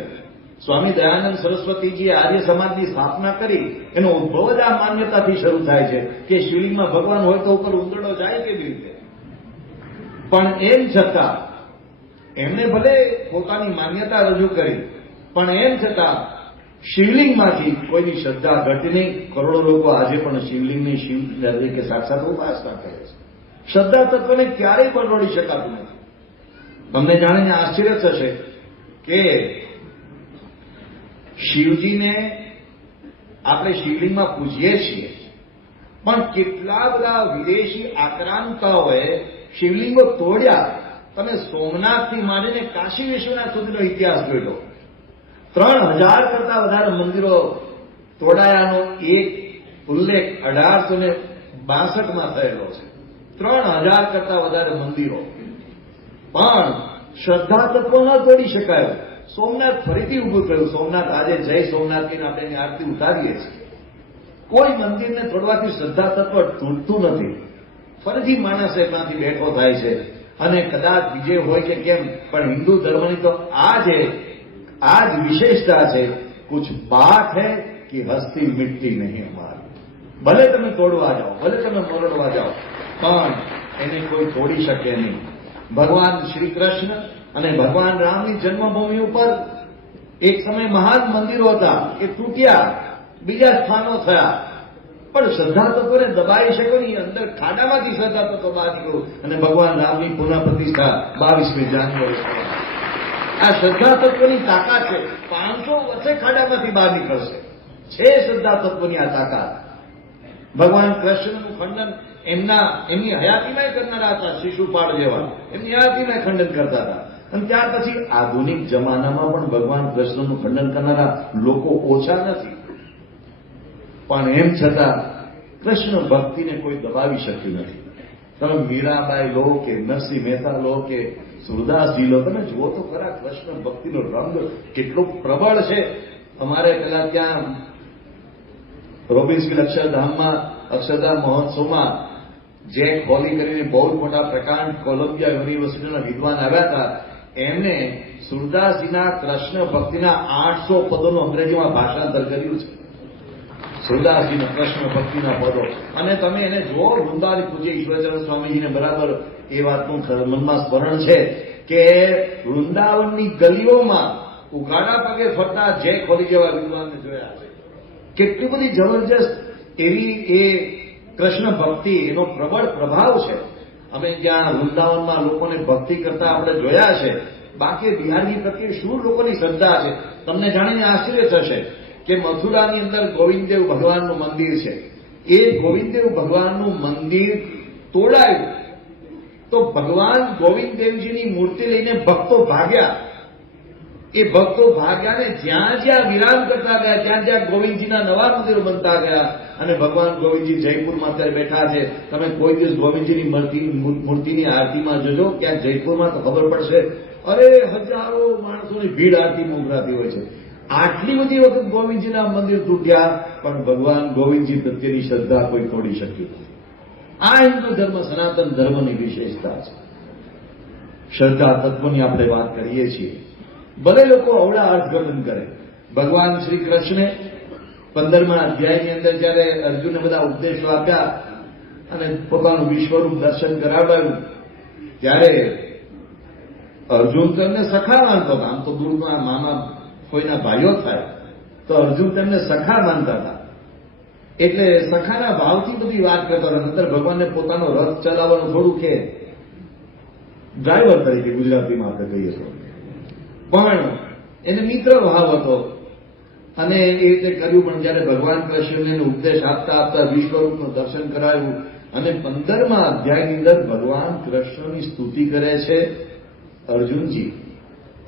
સ્વામી દયાનંદ સરસ્વતીજીએ આર્ય સમાજની સ્થાપના કરી. એનો ઉદ્ભવ જ આ માન્યતાથી શરૂ થાય છે કે શિવલિંગમાં ભગવાન હોય તો ઉપર ઉંદરડો જાય કેવી રીતે. પણ એમ છતાં એમણે ભલે પોતાની માન્યતા રજૂ કરી, પણ એમ છતાં શિવલિંગમાંથી કોઈની શ્રદ્ધા ઘટી નહીં. કરોડો લોકો આજે પણ શિવલિંગની શિવ તરીકે સાક્ષાત ઉપાસના કરે છે. શ્રદ્ધા તત્વને ક્યારેય પણ રોડી શકાતું નથી. તમને જાણીને આશ્ચર્ય થશે કે શિવજીને આપણે શિવલિંગમાં પૂજીએ છીએ, પણ કેટલા બધા વિદેશી આક્રાંતાઓએ શિવલિંગો તોડ્યા. તમે સોમનાથથી માંડીને કાશી વિશ્વનાથ સુધીનો ઇતિહાસ જોઈ લો. 3000 કરતા વધારે મંદિરો તોડાયાનો એક ઉલ્લેખ 1862માં થયેલો છે. 3000 કરતા વધારે મંદિરો. પણ શ્રદ્ધા તત્વ ન તોડી શકાયો. સોમનાથ ફરીથી ઉભું થયું. સોમનાથ આજે જય સોમનાથની આપણે એની આરતી ઉતારીએ છીએ. કોઈ મંદિરને તોડવાથી શ્રદ્ધા તત્વ તૂટતું નથી. ફરીથી માણસ એમાંથી બેઠો થાય છે. અને કદાચ બીજે હોય કે કેમ, પણ હિન્દુ ધર્મની તો આ જ વિશેષતા છે. કુછ બાત હૈ કે હસ્તી મિટતી નહીં હમારી. ભલે તમે તોડવા જાઓ, ભલે તમે મોરડવા જાઓ, પણ એને કોઈ તોડી શકે નહીં. ભગવાન શ્રી કૃષ્ણ અને ભગવાન રામની જન્મભૂમિ ઉપર એક સમય મહાન મંદિરો હતા, એ તૂટ્યા, બીજા સ્થાનો થયા. પણ શ્રદ્ધા તત્વને દબાવી શકો નહીં. અંદર ખાડામાંથી શ્રદ્ધા તત્વ બહાર નીકળ્યું અને ભગવાન રામની પુનઃ પ્રતિષ્ઠા 22મી જાન્યુઆરી. આ શ્રદ્ધા તત્વની તાકાત છે. 500 વર્ષે ખાડામાંથી બહાર નીકળશે. છે શ્રદ્ધા તત્વની આ તાકાત. ભગવાન કૃષ્ણનું ખંડન એમની હયાતીમાં કરનારા હતા. શિશુપાળ જેવા એમની હયાતીમાં ખંડન કરતા હતા. અને ત્યાર પછી આધુનિક જમાનામાં પણ ભગવાન કૃષ્ણનું ખંડન કરનારા લોકો ઓછા નથી. પણ એમ છતાં કૃષ્ણ ભક્તિને કોઈ દબાવી શક્યું નથી. તમે મીરાબાઈ લો કે નરસિંહ મહેતા લો કે સુરદાસજી લો, તમે જુઓ તો ખરા કૃષ્ણ ભક્તિનો રંગ કેટલો પ્રબળ છે. અમારે પેલા ત્યાં રોબિન્સવિલ અક્ષરધામમાં અક્ષરધામ મહોત્સવમાં જેક હોલી કરીને બહુ મોટા પ્રકાંડ કોલંબિયા યુનિવર્સિટીના વિદ્વાન આવ્યા હતા. એમને સુરદાસજીના કૃષ્ણ ભક્તિના 800 પદોનું અંગ્રેજીમાં ભાષાંતર કર્યું છે. સુરદાસજીના કૃષ્ણ ભક્તિના પદો, અને તમે એને જો વૃંદાવન પૂજ્ય ઈશ્વરચંદ્ર સ્વામીજીને બરાબર એ વાતનું મનમાં સ્મરણ છે કે વૃંદાવનની ગલીઓમાં ઉઘાડા પગે ફરતા જય ખોલી જેવા વિદ્વાનને જોયા છે. કેટલી બધી જબરજસ્ત એવી એ કૃષ્ણ ભક્તિ, એનો પ્રબળ પ્રભાવ છે. અમે ત્યાં વૃંદાવનમાં લોકોને ભક્તિ કરતા આપણે જોયા છે. બાકી બિહારની પ્રત્યે શું લોકોની શ્રદ્ધા છે, તમને જાણીને આશ્ચર્ય થશે કે મથુરાની અંદર ગોવિંદદેવ ભગવાનનું મંદિર છે. એ ગોવિંદદેવ ભગવાનનું મંદિર તોડાયું તો ભગવાન ગોવિંદદેવજીની મૂર્તિ લઈને ભક્તો ભાગ્યા. એ ભક્તો ભાગ્યા ને જ્યાં જ્યાં વિરામ કરતા ગયા ત્યાં જ્યાં ગોવિંદજીના નવા મંદિરો બનતા ગયા. અને ભગવાન ગોવિંદજી જયપુરમાં અત્યારે બેઠા છે. તમે કોઈ દિવસ ગોવિંદજીની મૂર્તિની આરતીમાં જોજો, ક્યાંક જયપુરમાં તો ખબર પડશે, અરે હજારો માણસોની ભીડ આરતીમાં ઉભરાતી હોય છે. આટલી બધી વખત ગોવિંદજીના મંદિર તૂટ્યા, પણ ભગવાન ગોવિંદજી પ્રત્યેની શ્રદ્ધા કોઈ તોડી શક્યું નથી. આ હિન્દુ ધર્મ, સનાતન ધર્મની વિશેષતા છે. શ્રદ્ધા તત્વની આપણે વાત કરીએ છીએ. ભલે લોકો અવળા અર્થઘટન કરે. ભગવાન શ્રી કૃષ્ણે 15મા અધ્યાયની અંદર જયારે અર્જુનને બધા ઉપદેશો આપ્યા અને પોતાનું વિશ્વરૂપ દર્શન કરાવ્યું, ત્યારે અર્જુન તેમને સખા માનતો હતા. આમ તો દૂરના મામા કોઈના ભાઈઓ થાય તો અર્જુન તેમને સખા માનતા હતા. એટલે સખાના ભાવથી બધી વાત કરતા હતા. નંતર ભગવાનને પોતાનો રથ ચલાવવાનું થોડું કે ડ્રાઈવર તરીકે ગુજરાતીમાં આપણે કહીએ તો, પણ એને મિત્ર ભાવ હતો અને એ રીતે કર્યું. પણ જયારે ભગવાન કૃષ્ણને ઉપદેશ આપતા આપતા વિશ્વરૂપનું દર્શન કરાવ્યું અને 15મા અધ્યાયની અંદર ભગવાન કૃષ્ણની સ્તુતિ કરે છે અર્જુનજી,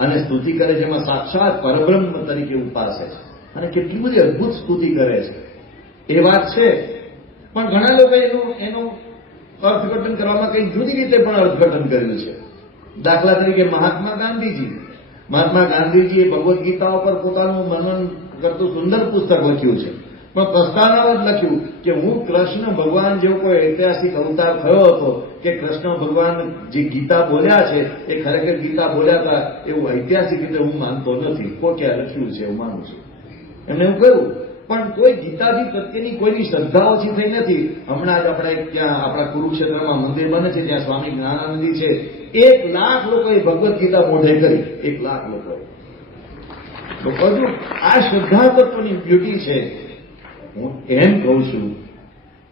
અને સ્તુતિ કરે છે એમાં સાક્ષાત પરબ્રહ્મ તરીકે ઉપાસે છે. અને કેટલી બધી અદભુત સ્તુતિ કરે છે એ વાત છે. પણ ઘણા લોકો એનું અર્થઘટન કરવામાં કંઈક જુદી રીતે પણ અર્થઘટન કર્યું છે. દાખલા તરીકે મહાત્મા ગાંધીજીએ ભગવદ્ ગીતા ઉપર પોતાનું મનન કરતું સુંદર પુસ્તક લખ્યું છે, પણ પ્રસ્તાવનામાં જ લખ્યું કે હું કૃષ્ણ ભગવાન જેવો કોઈ ઐતિહાસિક અવતાર થયો હતો કે કૃષ્ણ ભગવાન જે ગીતા બોલ્યા છે એ ખરેખર ગીતા બોલ્યા હતા એવું ઐતિહાસિક રીતે હું માનતો નથી. કોઈ ક્યાં લખ્યું છે એવું માનું છું, એમને એવું કહ્યું. પણ કોઈ ગીતાજી પ્રત્યેની કોઈની શ્રદ્ધા ઓછી થઈ નથી. હમણાં જ આપણે ત્યાં આપણા કુરુક્ષેત્રમાં મંદિર બને છે, ત્યાં સ્વામી જ્ઞાનાનંદજી છે. 1 લાખ લોકોએ ભગવદ્ ગીતા મોઢે કરી. 1 લાખ લોકોએ. તો બધું આ શ્રદ્ધા તત્વની બ્યુટી છે. હું એમ કહું છું,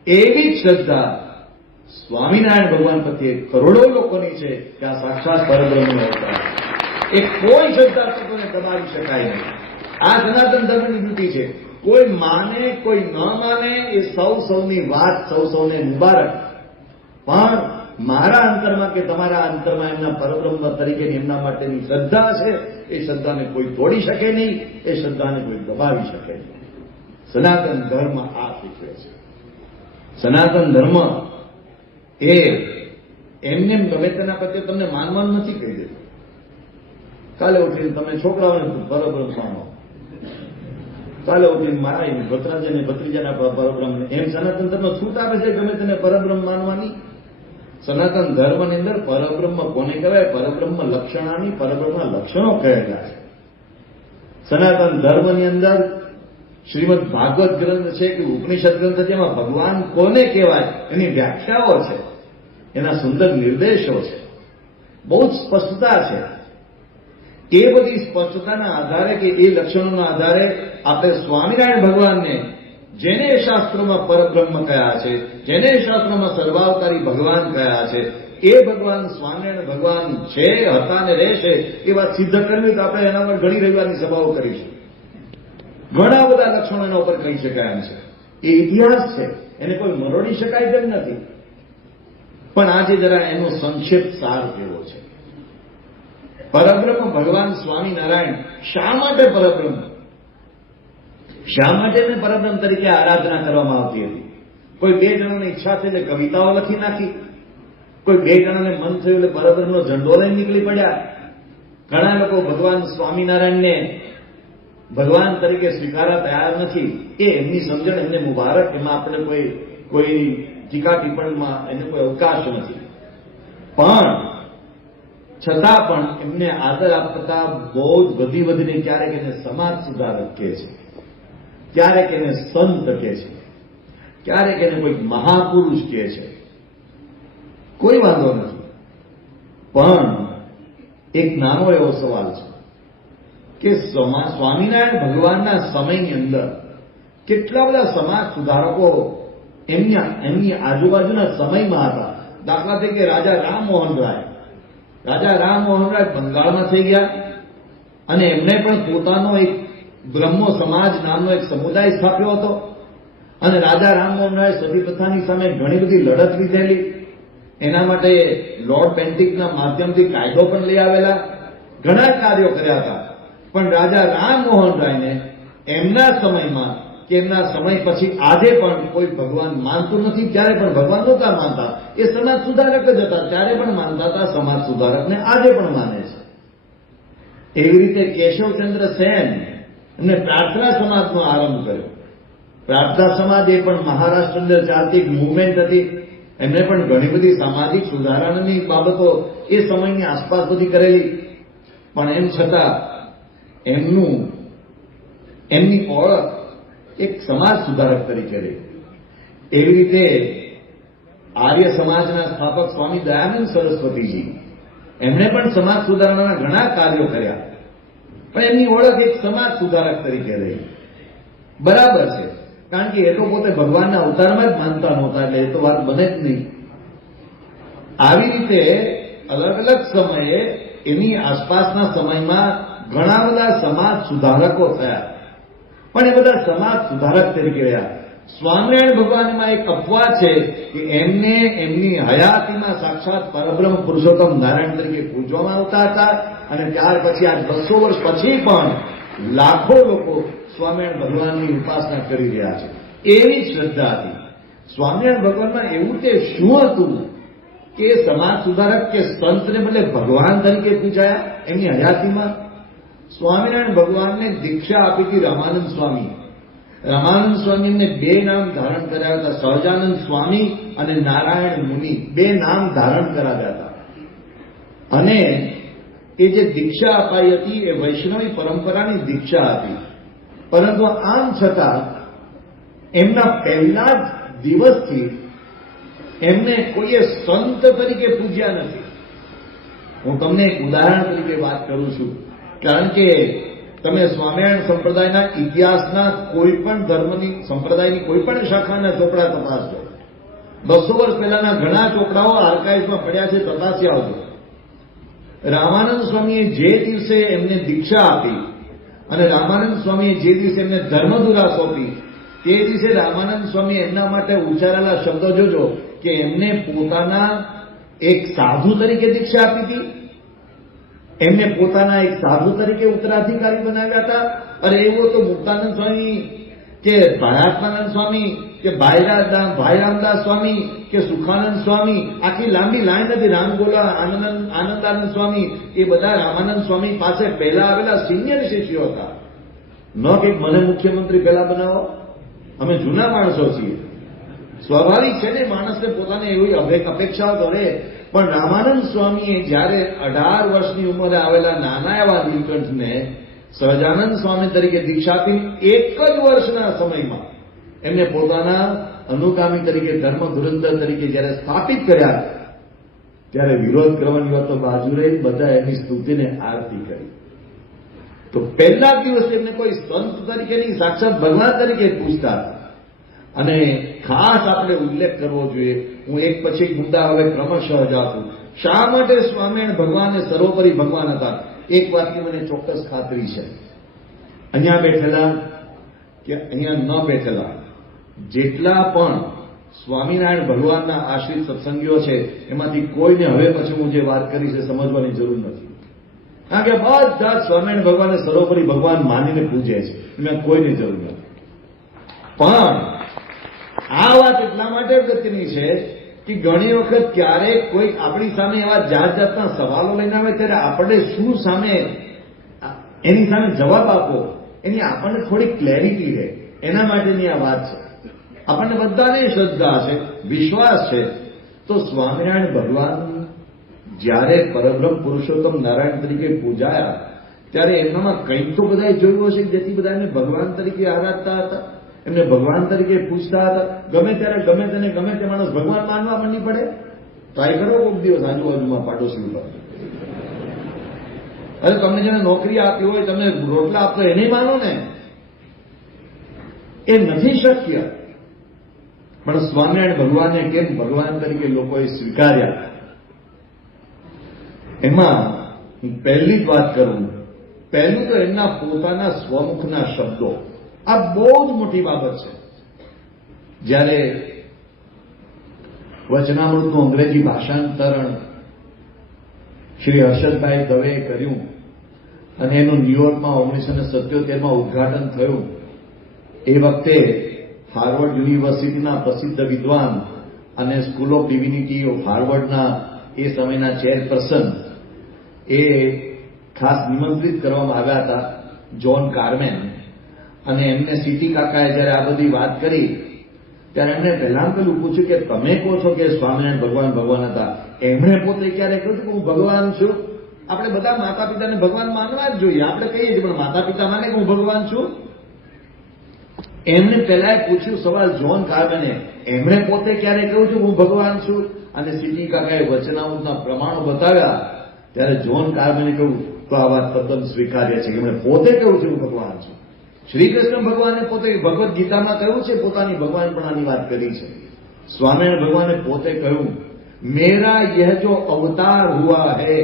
એવી જ શ્રદ્ધા સ્વામિનારાયણ ભગવાન પ્રત્યે કરોડો લોકોની છે કે આ સાક્ષાત પરબ્રહ્મનો અવતાર. એ કોઈ શ્રદ્ધા તત્વને દબાવી શકાય નહીં. આ સનાતન ધર્મની બ્યુટી છે. કોઈ માને કોઈ ન માને એ સૌની વાત, સૌને મુબારક. પણ મારા અંતરમાં કે તમારા અંતરમાં એમના પરબ્રહ્મ તરીકેની એમના માટેની શ્રદ્ધા છે. એ શ્રદ્ધાને કોઈ તોડી શકે નહીં, એ શ્રદ્ધાને કોઈ દબાવી શકે નહીં. સનાતન ધર્મ આ શીખવે છે. સનાતન ધર્મ એ એમને ગમે તેના પ્રત્યે તમને માનવાનું નથી કહી દેતું. કાલે ઉઠીને તમે છોકરાઓને પરબ્રહ્મ માનો, કાલે ઉઠીને મારા ભત્રાજાને ભત્રીજાના પરબ્રહ્મને, એમ સનાતન ધર્મ છૂટ આપે છે ગમે તેને પરબ્રહ્મ માનવાની. સનાતન ધર્મની અંદર પરબ્રહ્મ કોને કહેવાય? પરબ્રહ્મ લક્ષણાની પરબ્રહ્મના લક્ષણો કહેલા છે. સનાતન ધર્મની અંદર શ્રીમદ ભાગવત ગ્રંથ છે કે ઉપનિષદ ગ્રંથ છે, એમાં ભગવાન કોને કહેવાય એની વ્યાખ્યાઓ છે, એના સુંદર નિર્દેશો છે, બહુ જ સ્પષ્ટતા છે. એ બધી સ્પષ્ટતાના આધારે કે એ લક્ષણોના આધારે આપણે સ્વામિનારાયણ ભગવાનને, જેને શાસ્ત્રોમાં પરબ્રહ્મ કયા છે, જેને શાસ્ત્રોમાં સર્વાવતારી ભગવાન કયા છે, એ ભગવાન સ્વામિનારાયણ ભગવાન છે, હતા ને રહેશે એ વાત સિદ્ધ કરવી તો આપણે એના પર ઘણી રવિવારની સભાઓ કરીશું. ઘણા બધા લક્ષણો એના ઉપર કહી શકાય એમ છે. એ ઇતિહાસ છે, એને કોઈ મરોડી શકાય તેમ નથી. પણ આજે જરા એનો સંક્ષેપ સાર કેવો છે. પરબ્રહ્મ ભગવાન સ્વામિનારાયણ શા માટે પરબ્રહ્મ? શા માટે એને પરબ્રહ્મ તરીકે આરાધના કરવામાં આવતી હતી? કોઈ 2 જણાની ઈચ્છા થઈ એટલે કવિતાઓ લખી નાખી, કોઈ 2 જણાને મન થયું એટલે પરબ્રહ્મનો ઝંડો લઈને નીકળી પડ્યા. ઘણા લોકો ભગવાન સ્વામિનારાયણને ભગવાન તરીકે સ્વીકારવા તૈયાર નથી. એ એમની સમજણ, એમને મુબારક, એમાં આપણે કોઈ ટીકા ટિપ્પણીમાં એને કોઈ અવકાશ નથી. પણ છતાં પણ એમને આદર આપતા બહુ જ વધીને ક્યારેક એને સમાજ સુધારક કહે છે. ક્યારેક એને સંત કહે છે, ક્યારેક એને કોઈક મહાપુરુષ કહે છે, કોઈ વાંધો નથી. પણ એક નાનો એવો સવાલ છે કે સ્વામિનારાયણ ભગવાનના સમયની અંદર કેટલા બધા સમાજ સુધારકો એમની આજુબાજુના સમયમાં હતા. દાખલા તરીકે રાજા રામમોહન રાય બંગાળમાં થઈ ગયા અને એમને પણ પોતાનો એક બ્રહ્મો સમાજ નામનો એક સમુદાય સ્થાપ્યો હતો. અને રાજા રામમોહન રાય સતી પ્રથાની સામે ઘણી બધી લડત લીધેલી. એના માટે લોર્ડ બેન્ટિકના માધ્યમથી કાયદો પણ લઈ આવેલા, ઘણા કાર્યો કર્યા હતા. પણ રાજા રામમોહન રાયને એમના સમયમાં કે એમના સમય પછી આજે પણ કોઈ ભગવાન માનતું નથી. ત્યારે પણ ભગવાન નહોતા માનતા, એ સમાજ સુધારક જ હતા. ત્યારે પણ માનતા હતા સમાજ સુધારકને, આજે પણ માને છે. એવી રીતે કેશવચંદ્ર સેન એમને પ્રાર્થના સમાજનો આરંભ કર્યો. પ્રાર્થના સમાજ એ પણ મહારાષ્ટ્રની અંદર ચાલતી એક મુવમેન્ટ હતી. એમને પણ ઘણી બધી સામાજિક સુધારણાની બાબતો એ સમયની આસપાસ બધી કરેલી. પણ એમ છતાં એમની ઓળખ એક સમાજ સુધારક તરીકે રહી. એવી રીતે આર્ય સમાજના સ્થાપક સ્વામી દયાનંદ સરસ્વતીજી એમણે પણ સમાજ સુધારણાના ઘણા કાર્યો કર્યા, પણ એમની ઓળખ એક સમાજ સુધારક તરીકે રહી. બરાબર છે, કારણ કે એ તો પોતે ભગવાનના અવતારમાં જ માનતા નહોતા, એટલે એ તો વાત બને જ નહીં. આવી રીતે અલગ અલગ સમયે એની આસપાસના સમયમાં ઘણા બધા સમાજ સુધારકો થયા, પણ એ બધા સમાજ સુધારક તરીકે રહ્યા. સ્વામિનારાયણ ભગવાનમાં એક અપવાદ છે કે એમને એમની હયાતીમાં સાક્ષાત પરબ્રહ્મ પુરુષોત્તમ નારાયણ તરીકે પૂજવામાં આવતા હતા. અને ત્યાર પછી આજ 200 વર્ષ પછી પણ લાખો લોકો સ્વામિનારાયણ ભગવાનની ઉપાસના કરી રહ્યા છે. એવી શ્રદ્ધા હતી સ્વામિનારાયણ ભગવાનમાં. એવું તે શું હતું કે સમાજ સુધારક કે સંતને બદલે ભગવાન તરીકે પૂજાયા એમની હયાતીમાં? સ્વામિનારાયણ ભગવાનને દીક્ષા આપી હતી રામાનંદ સ્વામી. રામાનંદ સ્વામીને 2 નામ ધારણ કરાયા હતા, સહજાનંદ સ્વામી અને નારાયણ મુનિ. 2 નામ ધારણ કરાવ્યા હતા. અને એ જે દીક્ષા અપાઈ હતી એ વૈષ્ણવી પરંપરાની દીક્ષા હતી. પરંતુ આમ છતાં એમના પહેલા જ દિવસથી એમને કોઈએ સંત તરીકે પૂજ્યા નથી. હું તમને એક ઉદાહરણ તરીકે વાત કરું છું, કારણ કે તમે સ્વામિનારાયણ સંપ્રદાયના ઇતિહાસના કોઈ પણ ધર્મની સંપ્રદાયની કોઈ પણ શાખાના ચોપડા તપાસજો. 200 વર્ષ પહેલાના ઘણા ચોપડાઓ આર્કાઇવ્સમાં પડ્યા છે, તપાસી આવજો. રામાનંદ સ્વામીએ જે દિવસે એમને દીક્ષા આપી અને રામાનંદ સ્વામીએ જે દિવસે એમને ધર્મધુરા સોંપી, તે દિવસે રામાનંદ સ્વામી એમના માટે ઉચ્ચારેલા શબ્દો જોજો કે એમને પોતાના એક સાધુ તરીકે દીક્ષા આપી હતી, એમને પોતાના એક સાધુ તરીકે ઉત્તરાધિકારી બનાવ્યા હતા. અને એવો તો મુક્તાનંદ સ્વામી કે ભાયાત્માનંદ સ્વામી કે ભાઈ રામદાસ સ્વામી કે સુખાનંદ સ્વામી, આખી લાંબી લાઈન હતી. રામગોલા આનંદાનંદ સ્વામી, એ બધા રામાનંદ સ્વામી પાસે પહેલા આવેલા સિનિયર શિષ્યો હતા. ન કે મને મુખ્યમંત્રી પહેલા બનાવો, અમે જૂના માણસો છીએ. સ્વાભાવિક છે ને, માણસને પોતાને એવી અપેક્ષાઓ તો રહે. પણ રામાનંદ સ્વામીએ જ્યારે 18 વર્ષની ઉંમરે આવેલા નાના એવા નીલકંઠને સહજાનંદ સ્વામી તરીકે દીક્ષા આપી, એક જ વર્ષના સમયમાં એમને પોતાના અનુગામી તરીકે ધર્મ ધુરંધર તરીકે જ્યારે સ્થાપિત કર્યા, ત્યારે વિરોધ કરવાની વાત તો બાજુ રહી, બધા એની સ્તુતિને આરતી કરી. તો પહેલા દિવસે એમને કોઈ સંત તરીકે નહીં, સાક્ષાત ભગવાન તરીકે પૂછતા હતા. અને ખાસ આપણે ઉલ્લેખ કરવો જોઈએ. હું એક પછી એક મુદ્દા હવે ક્રમશઃ જાઉં. શા માટે સ્વામિનારાયણ ભગવાન એ સર્વોપરી ભગવાન હતા? એક વાતની મને ચોક્કસ ખાતરી છે. અહીંયા બેઠેલા કે અહીંયા ન બેઠેલા જેટલા પણ સ્વામિનારાયણ ભગવાનના આશ્રિત સત્સંગીઓ છે, એમાંથી કોઈને હવે પછી હું જે વાત કરીશ એ સમજવાની જરૂર નથી. કારણ કે બધા સ્વામિનારાયણ ભગવાનને સર્વોપરી ભગવાન માનીને પૂજે છે, એમાં કોઈની જરૂર નથી. પણ આ વાત એટલા માટે અગત્યની છે કે ઘણી વખત ક્યારેક કોઈ આપણી સામે એવા જાત જાતના સવાલો લઈને આવે, ત્યારે આપણે શું સામે એની સામે જવાબ આપો, એની આપણને થોડી ક્લેરિટી રહે, એના માટેની આ વાત છે. આપણને બધાને શ્રદ્ધા છે, વિશ્વાસ છે. તો સ્વામિનારાયણ ભગવાન જ્યારે પરબ્રહ્મ પુરુષોત્તમ નારાયણ તરીકે પૂજાયા, ત્યારે એમનામાં કંઈક તો બધાએ જોયું હશે કે જેથી બધા એમને ભગવાન તરીકે આરાધતા હતા, એમને ભગવાન તરીકે પૂછતા હતા. ગમે ત્યારે ગમે તેને ગમે તે માણસ ભગવાન માનવા માંડી પડે. ટ્રાય કરો કોઈક દિવસ આજુબાજુમાં પાડોશી ઉપર. અરે તમને જેને નોકરી આપી હોય, તમને રોટલા આપતો એને માનો ને, એ નથી શક્ય. પણ સ્વામિનારાયણ ભગવાનને કેમ ભગવાન તરીકે લોકોએ સ્વીકાર્યા, એમાં હું પહેલી જ વાત કરું. પહેલું તો એમના પોતાના સ્વમુખના શબ્દો. આ બહુ જ મોટી બાબત છે. જ્યારે વચનામૃતનું અંગ્રેજી ભાષાંતરણ શ્રી હર્ષદભાઈ દવેએ કર્યું અને એનું ન્યુયોર્કમાં 1977માં ઉદ્ઘાટન થયું. એ વખતે હાર્વર્ડ યુનિવર્સિટીના પ્રસિદ્ધ વિદ્વાન અને સ્કૂલ ઓફ ડિવિનિટી ઓફ હાર્વર્ડના એ સમયના ચેરપર્સન એ ખાસ નિમંત્રિત કરવામાં આવ્યા હતા, જ્હોન કાર્મેન. અને એમને સીટી કાકાએ જયારે આ બધી વાત કરી ત્યારે એમને પહેલા પેલું પૂછ્યું કે તમે કહો છો કે સ્વામિનારાયણ ભગવાન ભગવાન હતા, એમણે પોતે ક્યારે કહ્યું કે હું ભગવાન છું? આપણે બધા માતા પિતાને ભગવાન માનવા જ જોઈએ. આપણે કહીએ છીએ પણ માતા પિતા માને કે હું ભગવાન છું? એમને પહેલા પૂછ્યું સવાલ જ્હોન કાર્મેને, એમણે પોતે ક્યારે કહ્યું છે હું ભગવાન છું? અને સીટી કાકાએ વચનામૃતના પ્રમાણો બતાવ્યા ત્યારે જ્હોન કાર્મેને કહ્યું તો આ વાત તદ્દન સ્વીકાર્ય છે કે એમણે પોતે કહ્યું છે હું ભગવાન છું. શ્રી કૃષ્ણ ભગવાને પોતે ભગવદ્ ગીતામાં કહ્યું છે, પોતાની ભગવાનપણાની વાત કરી છે. સ્વામિનારાયણ ભગવાને પોતે કહ્યું મેરા યહ જો અવતાર હુઆ હૈ,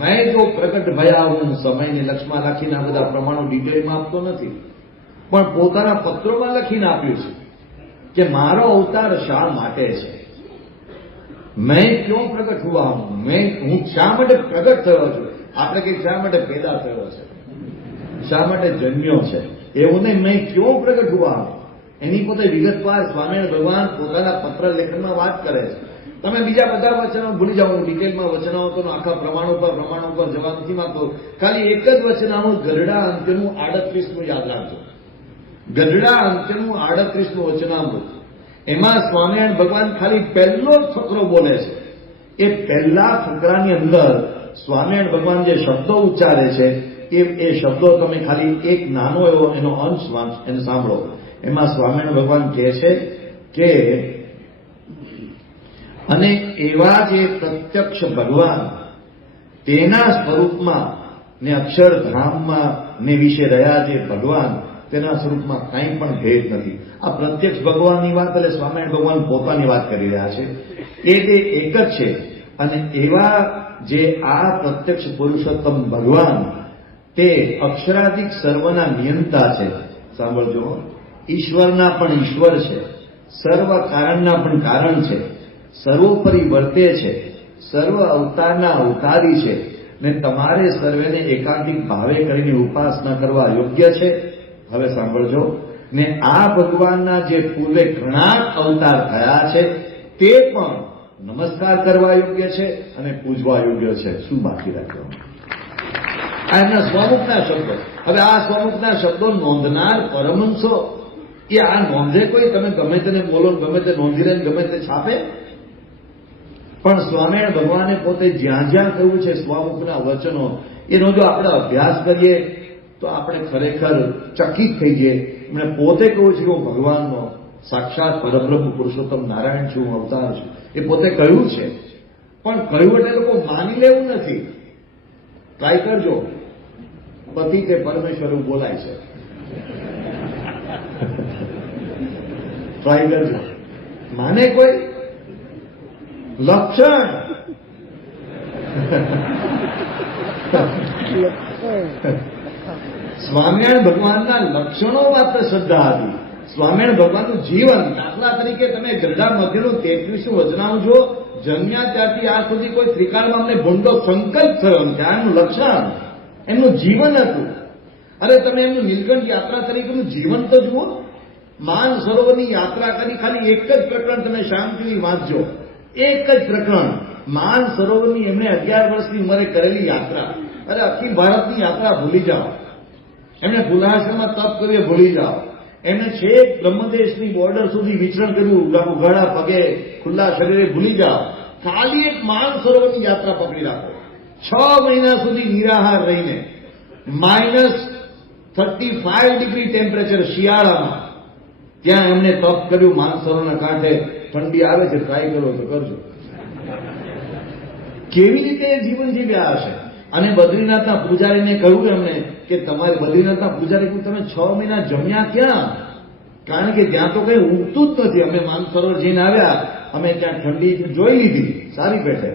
મેં જો પ્રગટ ભયા હું. સમયને લક્ષમાં લખીને આ બધા પ્રમાણો ડિટેલમાં આપતો નથી, પણ પોતાના પત્રોમાં લખીને આપ્યું છે કે મારો અવતાર શા માટે છે, મેં ક્यों પ્રગટ હુઆ હું, હું શા માટે પ્રગટ થયો છું. આપણે કંઈક શા માટે પેદા થયો છે, શા માટે જન્મ્યો છે, એવું નહીં. મેં ક્यों પ્રગટ હુઆ હું, એની પોતે વિગતવાર સ્વામિનારાયણ ભગવાન પોતાના પત્ર લેખનમાં વાત કરે છે. તમે બીજા બધા વચનો ભૂલી જાઓ. હું ડિટેલમાં વચનામૃતનો આખા પ્રમાણો પર જવા નથી માંગતો. ખાલી એક જ વચનામૃત ગઢડા અંત્યનું 38મું યાદ રાખજો. ગઢડા અંત્યનું 38મું વચનામૃત. એમાં સ્વામિનારાયણ ભગવાન ખાલી પહેલો જ ફકરો બોલે છે. એ પહેલા ફકરાની અંદર સ્વામિનારાયણ ભગવાન જે શબ્દો ઉચ્ચારે છે એ શબ્દો તમે ખાલી એક નાનો એવો એનો અંશ એને સાંભળો. એમાં સ્વામિનારાયણ ભગવાન કહે છે કે અને એવા જે પ્રત્યક્ષ ભગવાન તેના સ્વરૂપમાં ને અક્ષરધામમાં ને વિશે રહ્યા જે ભગવાન તેના સ્વરૂપમાં કાંઈ પણ ભેદ નથી. આ પ્રત્યક્ષ ભગવાનની વાત એટલે સ્વામિનારાયણ ભગવાન પોતાની વાત કરી રહ્યા છે. એ તે એક જ છે. અને એવા જે આ પ્રત્યક્ષ પુરુષોત્તમ ભગવાન તે અક્ષરાધિક સર્વના નિયંતા છે. સાંભળજો, ઈશ્વરના પણ ઈશ્વર છે, સર્વ કારણના પણ કારણ છે, સર્વોપરી વર્તે છે, સર્વ અવતારના અવતારી છે, ને તમારે સર્વેને એકાંતિક ભાવે કરીને ઉપાસના કરવા યોગ્ય છે. હવે સાંભળજો, ને આ ભગવાનના જે પૂર્વે ઘણા અવતાર થયા છે તે પણ નમસ્કાર કરવા યોગ્ય છે અને પૂજવા યોગ્ય છે. શું બાકી રાખ્યો? આ એમના સ્વમુખના શબ્દો. હવે આ સ્વમુખના શબ્દો નોંધનાર પરમહંસો એ આ નોંધે કોઈ? તમે ગમે તેને બોલો, ગમે તે નોંધી લે, ગમે તે છાપે? પણ સ્વામિનારાયણ ભગવાને પોતે જ્યાં જ્યાં કહ્યું છે સ્વમુખના વચનો, એનો જો આપણે અભ્યાસ કરીએ તો આપણે ખરેખર ચકિત થઈ જઈએ. એમણે પોતે કહ્યું છે કે હું ભગવાનનો સાક્ષાત પરબ્રહ્મ પુરુષોત્તમ નારાયણ છું, હું અવતાર છું. એ પોતે કહ્યું છે, પણ કહ્યું એટલે લોકો માની લેવું નથી. ટ્રાય કરજો, પતિ તે પરમેશ્વર એવું બોલાય છે. ટ્રાય કરજો, માને કોઈ? લક્ષણ સ્વામિનારાયણ ભગવાનના લક્ષણો માત્ર શ્રદ્ધા હતી. સ્વામિનારાયણ ભગવાનનું જીવન, દાખલા તરીકે તમે ગરડા મધ્યનું 33મું વચનામૃત જો, જન્મ્યા ત્યારથી આજ સુધી કોઈ ત્રિકાળમાં અમને ભૂંડો સંકલ્પ થયો નથી. આનું લક્ષણ એમનું જીવન હતું. અરે તમે એમનું નીલકંઠ યાત્રા તરીકેનું જીવન તો જુઓ. માન સરોવરની યાત્રા કરી, ખાલી એક જ પ્રકરણ તમે શાંતિથી વાંચજો. એક જ પ્રકરણ, માન સરોવરની એમણે 11 વર્ષની ઉંમરે કરેલી યાત્રા. અરે અખિલ ભારતની યાત્રા ભૂલી જાઓ. એમણે ભૂલાશ્રમમાં તપ કર્યું, ભૂલી જાઓ. એમણે છેક બ્રહ્મદેશની બોર્ડર સુધી વિચરણ કર્યું, ઉઘાડા પગે ખુલ્લા શરીરે, ભૂલી જાઓ. ખાલી એક માન સરોવરની યાત્રા પકડી રાખો. 6 મહિના સુધી નિરાહાર રહીને -35 ડિગ્રી ટેમ્પરેચર શિયાળામાં ત્યાં એમને તપ કર્યું માનસરોવરના કાંઠે. ઠંડી આવે છે, ટ્રાય કરો તો કરજો. કેવી રીતે એ જીવન જીવ્યા હશે. અને બદ્રીનાથના પૂજારીને કહ્યું એમને કે તમારે બદ્રીનાથના પૂજારી કહ્યું તમે 6 મહિના જમ્યા ક્યાં? કારણ કે ત્યાં તો કઈ ઉગતું જ નથી. અમે માનસરોવર જઈને આવ્યા, અમે ત્યાં ઠંડી જોઈ લીધી સારી પેટે,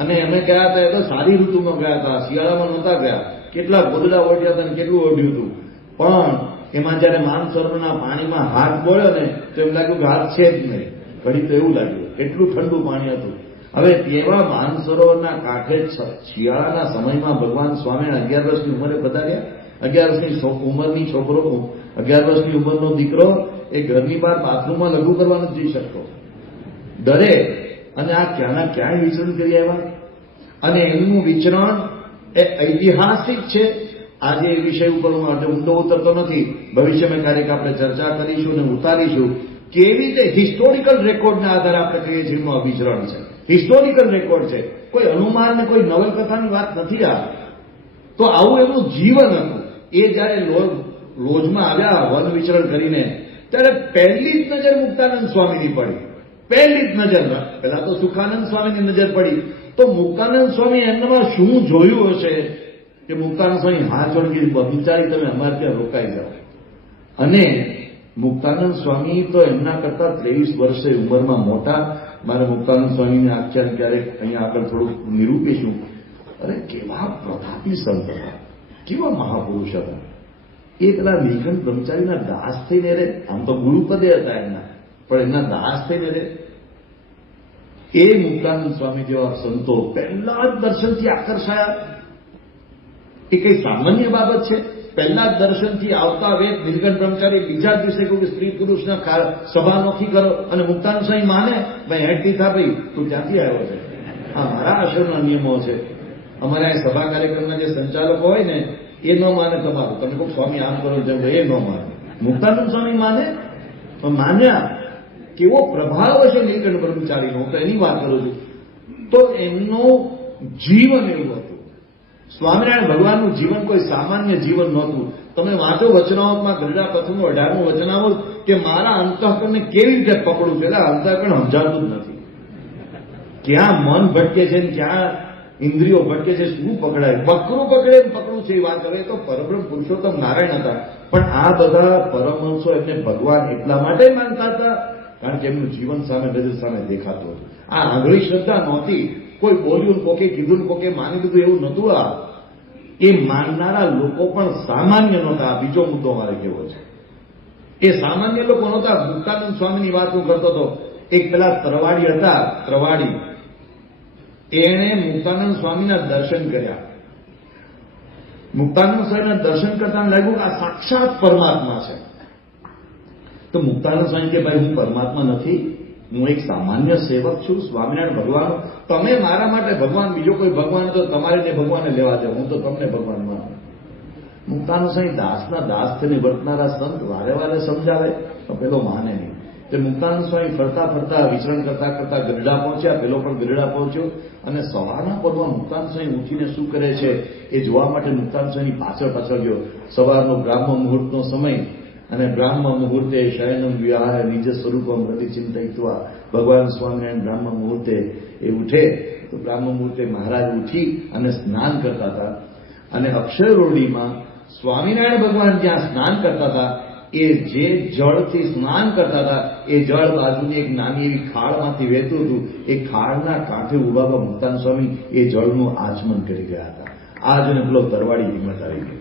અને અમે ગયા હતા એ તો સારી ઋતુમાં ગયા હતા, શિયાળામાં નહોતા ગયા. કેટલા ગોદડા ઓઢ્યા હતા ને કેટલું ઓઢ્યું હતું, પણ એમાં જયારે માનસરોવરના પાણીમાં હાથ બોળ્યો ને તો એમ લાગ્યું કે હાથ છે જ નહીં. ઘડી તો એવું લાગ્યું, એટલું ઠંડુ પાણી હતું. હવે તેવા માનસરોવરના કાંઠે શિયાળાના સમયમાં ભગવાન સ્વામિનારાયણ 11 વર્ષની ઉંમરે પધાર્યા. 11 વર્ષની ઉંમરની છોકરો, 11 વર્ષની ઉંમરનો દીકરો એ ઘરની બહાર બાથરૂમમાં લઘુ કરવા નથી જઈ શકતો, ડરે. અને આ ક્યાંના ક્યાંય વિચરણ કરી આવ્યા. અને એમનું વિચરણ એ ઐતિહાસિક છે. આજે એ વિષય ઉપર હું ઊંડો ઉતરતો નથી, ભવિષ્યમાં ક્યારેક આપણે ચર્ચા કરીશું અને ઉતારીશું કેવી રીતે હિસ્ટોરિકલ રેકોર્ડના આધારે આપણે કહીએ છીએ એમનું અભિચરણ છે. હિસ્ટોરિકલ રેકોર્ડ છે, કોઈ અનુમાન ને કોઈ નવલકથાની વાત નથી. આ તો આવું એમનું જીવન હતું. એ જયારે લોજમાં આવ્યા વન વિચરણ કરીને, ત્યારે પહેલી જ નજર મુક્તાનંદ સ્વામીની પડી. પહેલી જ નજર. પહેલા તો સુખાનંદ સ્વામીની નજર પડી. તો મુક્તાનંદ સ્વામી એમનામાં શું જોયું હશે કે મુક્તાનંદ સ્વામી હાથ જોડી બિચારી તમે અમારે ત્યાં રોકાઈ જાઓ. અને મુક્તાનંદ સ્વામી તો એમના કરતા 23 વર્ષે ઉંમરમાં મોટા. મારે મુક્તાનંદ સ્વામીને આખ્યાન ક્યારેક અહીંયા આગળ થોડુંક નિરૂપીશું. અરે કેવા પ્રતાપી સંત હતા, કેવા મહાપુરુષ હતા. એ પેલા નીલકંઠ બ્રહ્મચારીના દાસ થઈને રે, આમ તો ગુરુપદે હતા એમના, પણ એમના દાસ થઈને રે. એ મુક્તાનંદ સ્વામી જેવા સંતો પહેલા જ દર્શનથી આકર્ષાયા. એ કઈ સામાન્ય બાબત છે? પહેલા જ દર્શનથી આવતા વેદ નીલકંઠ બ્રહ્મચારી બીજા જ દિવસે કહ્યું કે સ્ત્રી પુરુષના સભા નોખી કરો. અને મુક્તાનંદ સ્વામી માને, ભાઈ હેઠથી થા ભાઈ તું ક્યાંથી આવ્યો છે? આ મારા આશ્રમના નિયમો છે. અમારે આ સભા કાર્યક્રમના જે સંચાલકો હોય ને એ ન માને તમારું. તમે કહો સ્વામી આમ કરો જેમ એ ન માને. મુક્તાનંદ સ્વામી માને, માન્યા. કેવો પ્રભાવ હશે નીલકંઠ બ્રહ્મચારીનો, તો એની વાત કરું છું. તો એમનું જીવન એવું હતું. સ્વામિનારાયણ ભગવાનનું જીવન કોઈ સામાન્ય જીવન નહોતું. તમે વાંચો વચનામૃતમાં ગરડા પથનું 18મું વચનામૃત કે મારા અંતઃકરણને કેવી રીતે પકડું છે. એટલે અંતઃકરણ સમજાતું જ નથી. ક્યાં મન ભટકે છે ને ક્યાં ઇન્દ્રિયો ભટકે છે, શું પકડાય. બકરું પકડે પકડું છે એ વાત કરે તો પરબ્રહ્મ પુરુષોત્તમ નારાયણ હતા. પણ આ બધા પરમહંસો એમને ભગવાન એટલા માટે માનતા હતા કારણ કે એમનું જીવન સામે નજર સામે દેખાતું હતું. આ આંધળી શ્રદ્ધા નહોતી. કોઈ બોલ્યું કોકે કીધું કોકે માની લીધું એવું નહોતું. આ એ માનનારા લોકો પણ સામાન્ય નહોતા. આ બીજો મુદ્દો મારે કેવો છે. એ સામાન્ય લોકો નહોતા. મુક્તાનંદ સ્વામીની વાત હું કરતો હતો. એક પેલા ત્રવાડી હતા, ત્રવાડી, એણે મુક્તાનંદ સ્વામીના દર્શન કર્યા. મુક્તાનંદ સ્વામીના દર્શન કરતા લાગ્યું કે આ સાક્ષાત પરમાત્મા છે. તો મુક્તાનંદ સ્વામી કે ભાઈ હું પરમાત્મા નથી, હું એક સામાન્ય સેવક છું, સ્વામિનારાયણ ભગવાન. તમે મારા માટે ભગવાન, બીજો કોઈ ભગવાન તો તમારે ને ભગવાનને લેવા દે, હું તો તમને ભગવાન માનું. મુક્તાનંદ સ્વામી દાસના દાસ થઈને વર્તનારા સંત વારે વારે સમજાવે તો પેલો માને નહીં. તે મુક્તાનંદ સ્વામી ફરતા ફરતા વિચરણ કરતા કરતા ગઢડા પહોંચ્યા. પેલો પણ ગઢડા પહોંચ્યો અને સવારના પરમાં મુક્તાનંદ સ્વામી ઉઠીને શું કરે છે એ જોવા માટે મુક્તાનંદ સ્વામીની પાછળ પાછળ ગયો. સવારનો બ્રાહ્મ મુહૂર્તનો સમય અને બ્રાહ્મ મુહૂર્તે શયનમ વિહાર નિજ સ્વરૂપમ હૃદય ચિંતયિત્વા. ભગવાન સ્વામિનારાયણ બ્રાહ્મ મુહૂર્તે એ ઉઠે તો બ્રાહ્મ મુહૂર્તે મહારાજ ઉઠી અને સ્નાન કરતા હતા. અને અક્ષરરોડીમાં સ્વામિનારાયણ ભગવાન જ્યાં સ્નાન કરતા હતા એ જે જળથી સ્નાન કરતા હતા એ જળ બાજુની એક નાની એવી ખાળમાંથી વહેતું હતું. એ ખાળના કાંઠે ઉભા મુક્તાનંદ સ્વામી એ જળનું આચમન કરી ગયા હતા. આ જોઈને પેલો તરવાડી હિંમત આવી ગઈ.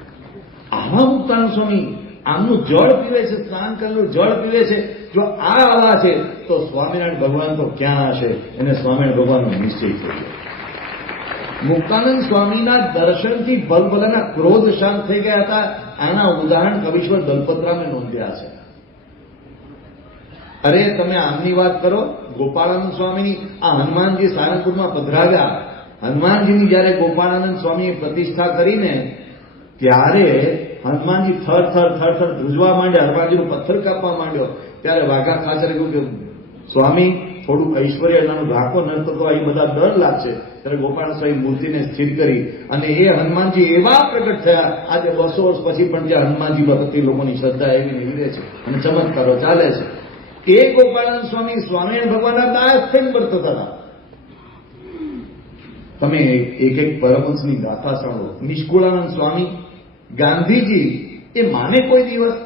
આવા મુક્તાનંદ સ્વામી આમનું જળ પીવે છે, સ્નાન કરેલું જળ પીવે છે. જો આ આવા છે તો સ્વામિનારાયણ ભગવાન તો ક્યાં હશે? એને સ્વામિનારાયણ ભગવાનનો નિશ્ચય થઈ ગયો. મુક્તાનંદ સ્વામીના દર્શનથી ભલભલાના ક્રોધ શાંત થઈ ગયા હતા. આના ઉદાહરણ કવિશ્વર દલપતરામે નોંધ્યા છે. અરે તમે આમની વાત કરો, ગોપાળાનંદ સ્વામીની. આ હનુમાનજી સારંગપુરમાં પધરાવ્યા. હનુમાનજીની જયારે ગોપાળાનંદ સ્વામીએ પ્રતિષ્ઠા કરીને ત્યારે હનુમાનજી થર થર થર થર ધ્રુજવા માંડ્યા. હનુમાનજીનો પથ્થર કાપવા માંડ્યો. ત્યારે વાઘા ખાચરે કહ્યું કે સ્વામી થોડું ઐશ્વર્ય નાનું ઢાંકો ન થતો એ બધા ડર લાગશે ત્યારે ગોપાલ સ્વામી મૂર્તિને સ્થિર કરી અને એ હનુમાનજી એવા પ્રગટ થયા આજે 200 વર્ષ પછી પણ ત્યાં હનુમાનજી પ્રત્યે લોકોની શ્રદ્ધા એવી ને એવી રહે છે અને ચમત્કારો ચાલે છે. એ ગોપાળાનંદ સ્વામી સ્વામિનારાયણ ભગવાનના દાસ થઈને વર્તતા હતા. તમે એક એક પરમહંસની ગાથા સાંભળો. નિષ્કુળાનંદ સ્વામી, ગાંધીજી એ માને કોઈ દિવસ,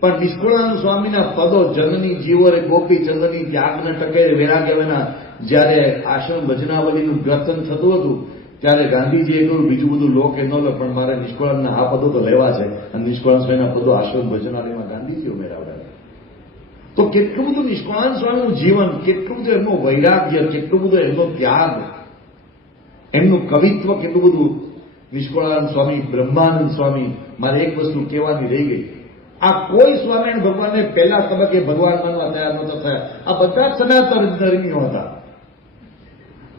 પણ નિષ્કુળાનંદ સ્વામીના પદો જનની જીવોરે ગોપી ચંદ્રની ત્યાગને ટકે વૈરાગ્યના જ્યારે આશ્રમ ભજનાવલીનું ગ્રથન થતું હતું ત્યારે ગાંધીજીએ કહ્યું બીજું બધું લો કે ન લો પણ મારે નિષ્કુળાનંદના આ પદો તો લેવા છે અને નિષ્કુળાનંદ સ્વામીના પદો આશ્રમ ભજનાવલીમાં ગાંધીજીઓ મેળવ્યા. તો કેટલું બધું નિષ્કુળાનંદ સ્વામીનું જીવન, કેટલું બધું એમનું વૈરાગ્ય, કેટલું બધું એમનો ત્યાગ, એમનું કવિત્વ કેટલું બધું. નિષ્કુળાનંદ સ્વામી, બ્રહ્માનંદ સ્વામી, મારે એક વસ્તુ કહેવાની રહી ગઈ. આ કોઈ સ્વામિનારાયણ ભગવાનને પહેલા તબક્કે ભગવાન માનવા તૈયાર નહોતા થયા. આ બધા સનાતન ધર્મીઓ હતા.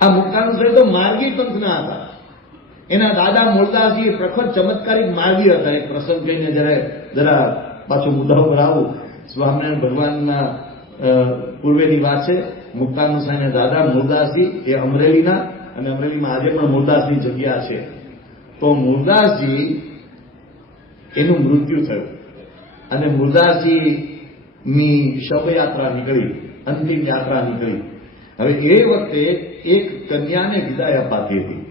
આ મુક્તાનંદ સ્વામી તો માર્ગી પંથના હતા. એના દાદા મૂળદાસજી પ્રખર ચમત્કારિક માર્ગી હતા. એક પ્રસંગ કહીને જરા પાછું મુદ્દા ઉપર આવું. સ્વામિનારાયણ ભગવાનના પૂર્વેની વાત છે. મુક્તાનંદ સ્વામીના દાદા મૂળદાસજી એ અમરેલીના, અને અમરેલીમાં આજે પણ મૂળદાસની જગ્યા છે. તો મૂળદાસજી એનું મૃત્યુ થયું અને મૂળદાસજીની શવયાત્રા નીકળી, અંતિમ યાત્રા નીકળી. હવે એ વખતે એક કન્યાને વિદાય અપાતી હતી.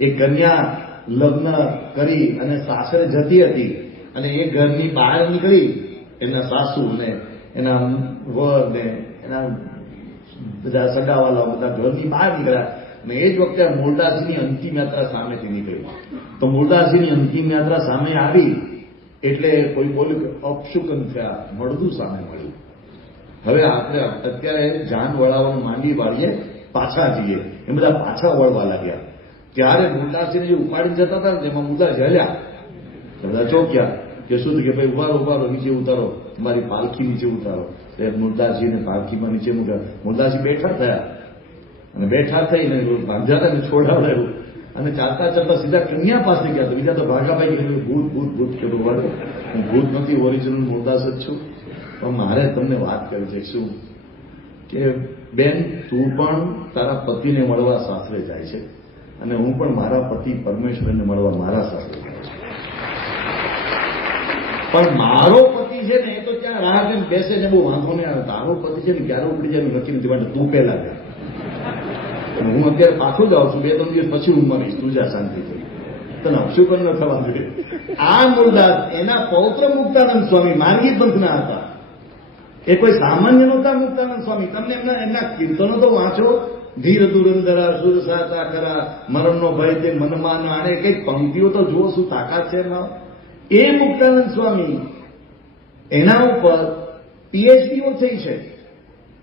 એ કન્યા લગ્ન કરી અને સાસરે જતી હતી અને એ ઘરની બહાર નીકળી. એના સાસુ ને એના વર ને એના બધા સગાવાલાઓ બધા ઘરની બહાર નીકળ્યા અને એ જ વખતે મૂળદાસજીની અંતિમ યાત્રા સામેથી નીકળી. તો મૂળદાસજીની અંતિમ યાત્રા સામે આવી એટલે કોઈ બોલ્યું કે અપશુકન થયા, મળદું સામે મળ્યું. હવે આપણે અત્યારે જાન વળાવવાનું માંડી વાળીએ, પાછા જઈએ, એ બધા પાછા વળવા લાગ્યા. ત્યારે મૂળદાસજીને જે ઉપાડી જતા હતા ને એમાં મુદ્દા ઝાલ્યા, બધા ચોક્યા કે શું કે ભાઈ ઉભારો ઉભારો, નીચે ઉતારો, તમારી પાલખી નીચે ઉતારો. એ મૂળદાસજીને પાલખીમાં નીચે મૂક્યા. મૂળદાસજી બેઠા થયા અને બેઠા થઈને ભાંજાતાને છોડાવડાયું અને ચાલતા ચાલતા સીધા કન્યા પાસે ગયા. તો બીજા તો ભાગાભાઈ કહ્યું ભૂત ભૂત ભૂત કરું વાળો, હું ભૂત નથી, ઓરિજિનલ મૂળદાસ જ છું. પણ મારે તમને વાત કરી છે શું કે બેન, તું પણ તારા પતિને મળવા સાસરે જાય છે અને હું પણ મારા પતિ પરમેશ્વરને મળવા મારા સાસરે જાય છે. પણ મારો પતિ છે ને એ તો ત્યાં રાહ જોઈને બેસે ને બહુ વાંધો નહીં આવે. તારો પતિ છે ને ક્યારે ઉપડી જાય નક્કી નથી, માટે તું પહેલા જાય. હું અત્યારે પાછું જ આવું છું, 2-3 દિવસ પછી હું મરીશ, તું જા શાંતિથી, તને અપશુકન ન થવા જોઈએ. આ મૂળદાસ એના પૌત્ર મુક્તાનંદ સ્વામી માર્ગી પંથના હતા. એ કોઈ સામાન્ય નહોતા મુક્તાનંદ સ્વામી. તમને એમના કીર્તનો તો વાંચો. ધીર ધુરંધરા સુર સાતા કરા, મરણનો ભય તે મનમાં ના આણે, કઈક પંક્તિઓ તો જુઓ, શું તાકાત છે એમાં. એ મુક્તાનંદ સ્વામી, એના ઉપર પીએચડીઓ થઈ છે.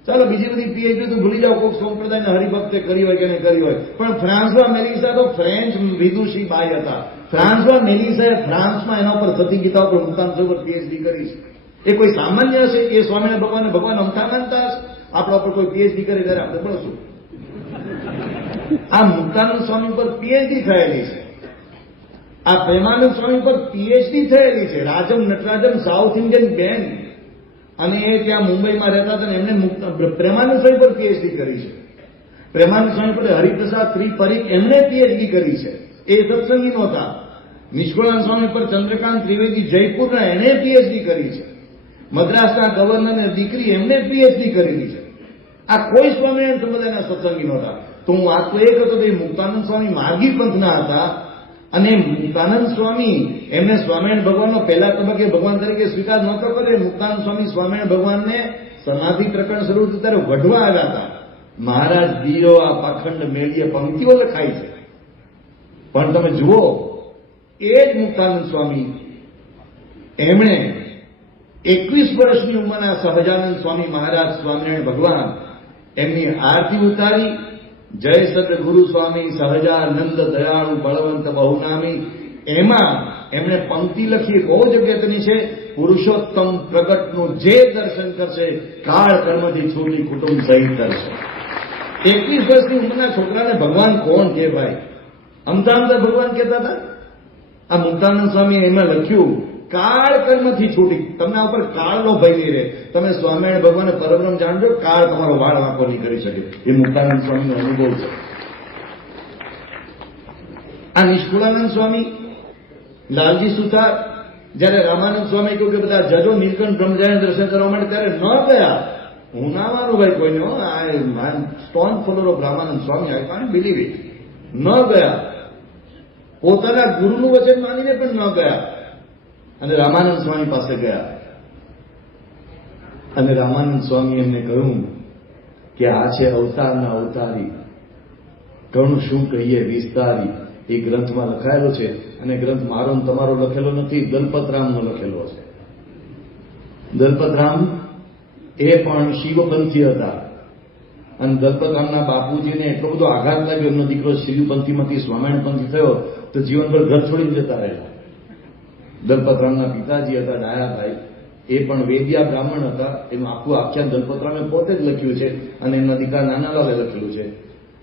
ચાલો બીજી બધી પીએચડી તો ભૂલી જાઓ, કોઈક સંપ્રદાયના હરિભક્તે કરી હોય કે નહીં કરી હોય, પણ ફ્રાન્સવા મેલિસા તો ફ્રેન્ચ વિદુષી બાઈ હતા. ફ્રાન્સવા મેલિસાએ ફ્રાન્સમાં એના ઉપર સતી ગીતા ઉપર મુક્તાનંદ ઉપર પીએચડી કરી છે. એ કોઈ સામાન્ય હશે? એ સ્વામિનારાયણ ભગવાનને ભગવાન અમથા માનતા હશે? આપણા ઉપર કોઈ પીએચડી કરે ત્યારે આપણે ભણશું. આ મુક્તાનંદ સ્વામી પર પીએચડી થયેલી છે. આ પ્રેમાનંદ સ્વામી પર પીએચડી થયેલી છે. Rajam Natarajan south Indian band, અને એ ત્યાં મુંબઈમાં રહેતા હતા ને એમને પ્રેમાનંદ સ્વામી પર પીએચડી કરી છે. પ્રેમાનંદ સ્વામી પર હરિપ્રસાદ ત્રિપરીખ એમને પીએચડી કરી છે. એ સત્સંગી નહોતા. નિષ્કુળાનંદ સ્વામી પર ચંદ્રકાંત ત્રિવેદી જયપુરના એને પીએચડી કરી છે. મદ્રાસના ગવર્નરની દીકરી એમને પીએચડી કરેલી છે. આ કોઈ સ્વામિનારાયણ સંપ્રદાયના સત્સંગી નહોતા. તો હું વાત તો એ કરતો કે મુક્તાનંદ સ્વામી માર્ગી પંથના હતા અને મુક્તાનંદ સ્વામી એમને સ્વામિનારાયણ ભગવાનનો પહેલા તબક્કે ભગવાન તરીકે સ્વીકાર નહોતો કર્યો. મુક્તાનંદ સ્વામી સ્વામિનારાયણ ભગવાનને સમાધિ પ્રકરણ શરૂ થયું ત્યારે વઢવા આવ્યા હતા. મહારાજ દીરો આ પાખંડ મેલીએ પંક્તિઓ લખાઈ છે. પણ તમે જુઓ, એ જ મુક્તાનંદ સ્વામી એમણે 21 વર્ષની ઉંમરના સહજાનંદ સ્વામી મહારાજ સ્વામિનારાયણ ભગવાન એમની આરતી ઉતારી. જય સદગુરુ સ્વામી સહજાનંદ દયાળુ બળવંત બહુનામી. એમાં એમણે પંક્તિ લખી, બહુ જ અગત્યની છે. પુરુષોત્તમ પ્રગટનું જે દર્શન કરશે, કાળ કર્મથી છૂટી કુટુંબ સહિત કરશે. 21 વર્ષની ઉંમરના છોકરાને ભગવાન કોણ કે ભાઈ? અમથા ભગવાન કહેતા હતા. આ મુક્તાનંદ સ્વામી એમાં લખ્યું કાળ કર્મથી છૂટી. તમને આ ઉપર કાળનો ભય નહીં રહે. તમે સ્વામિનારાયણ ભગવાન પરબ્રહ્મ જાણજો, કાળ તમારો વાળ વાંકો નહીં કરી શકે. એ મુક્તાનંદ સ્વામીનો અનુભવ છે. આ નિષ્કુળાનંદ સ્વામી, લાલજી સુથાર, જયારે રામાનંદ સ્વામી કહ્યું કે બધા જજો નીલકંઠ બ્રહ્મચારી દર્શન કરવા માટે, ત્યારે ન ગયા. હું ના માનું ભાઈ કોઈને, I stone follower of Ramanand Swami, I can't believe it. ન ગયા, પોતાના ગુરુનું વચન માનીને પણ ન ગયા, અને રામાનંદ સ્વામી પાસે ગયા. અને રામાનંદ સ્વામી એમને કહ્યું કે આ છે અવતારના અવતારી, ઘણું શું કહીએ વિસ્તારી. એ ગ્રંથમાં લખાયેલો છે, અને ગ્રંથ મારો ને તમારો લખેલો નથી, દલપતરામનો લખેલો છે. દલપતરામ એ પણ શિવપંથી હતા, અને દલપતરામના બાપુજીને એટલો બધો આઘાત લાગ્યો, એમનો દીકરો શિવપંથીમાંથી સ્વામિનારાયણપંથી થયો તો જીવનભર ઘર છોડીને જતા રહેલા. દલપતરામના પિતાજી હતા ડાયાભાઈ, એ પણ વેદિયા બ્રાહ્મણ હતા. એનું આખું આખ્યાન દલપતરામે પોતે જ લખ્યું છે, અને એમના દીકરા નાનાલાલે લખેલું છે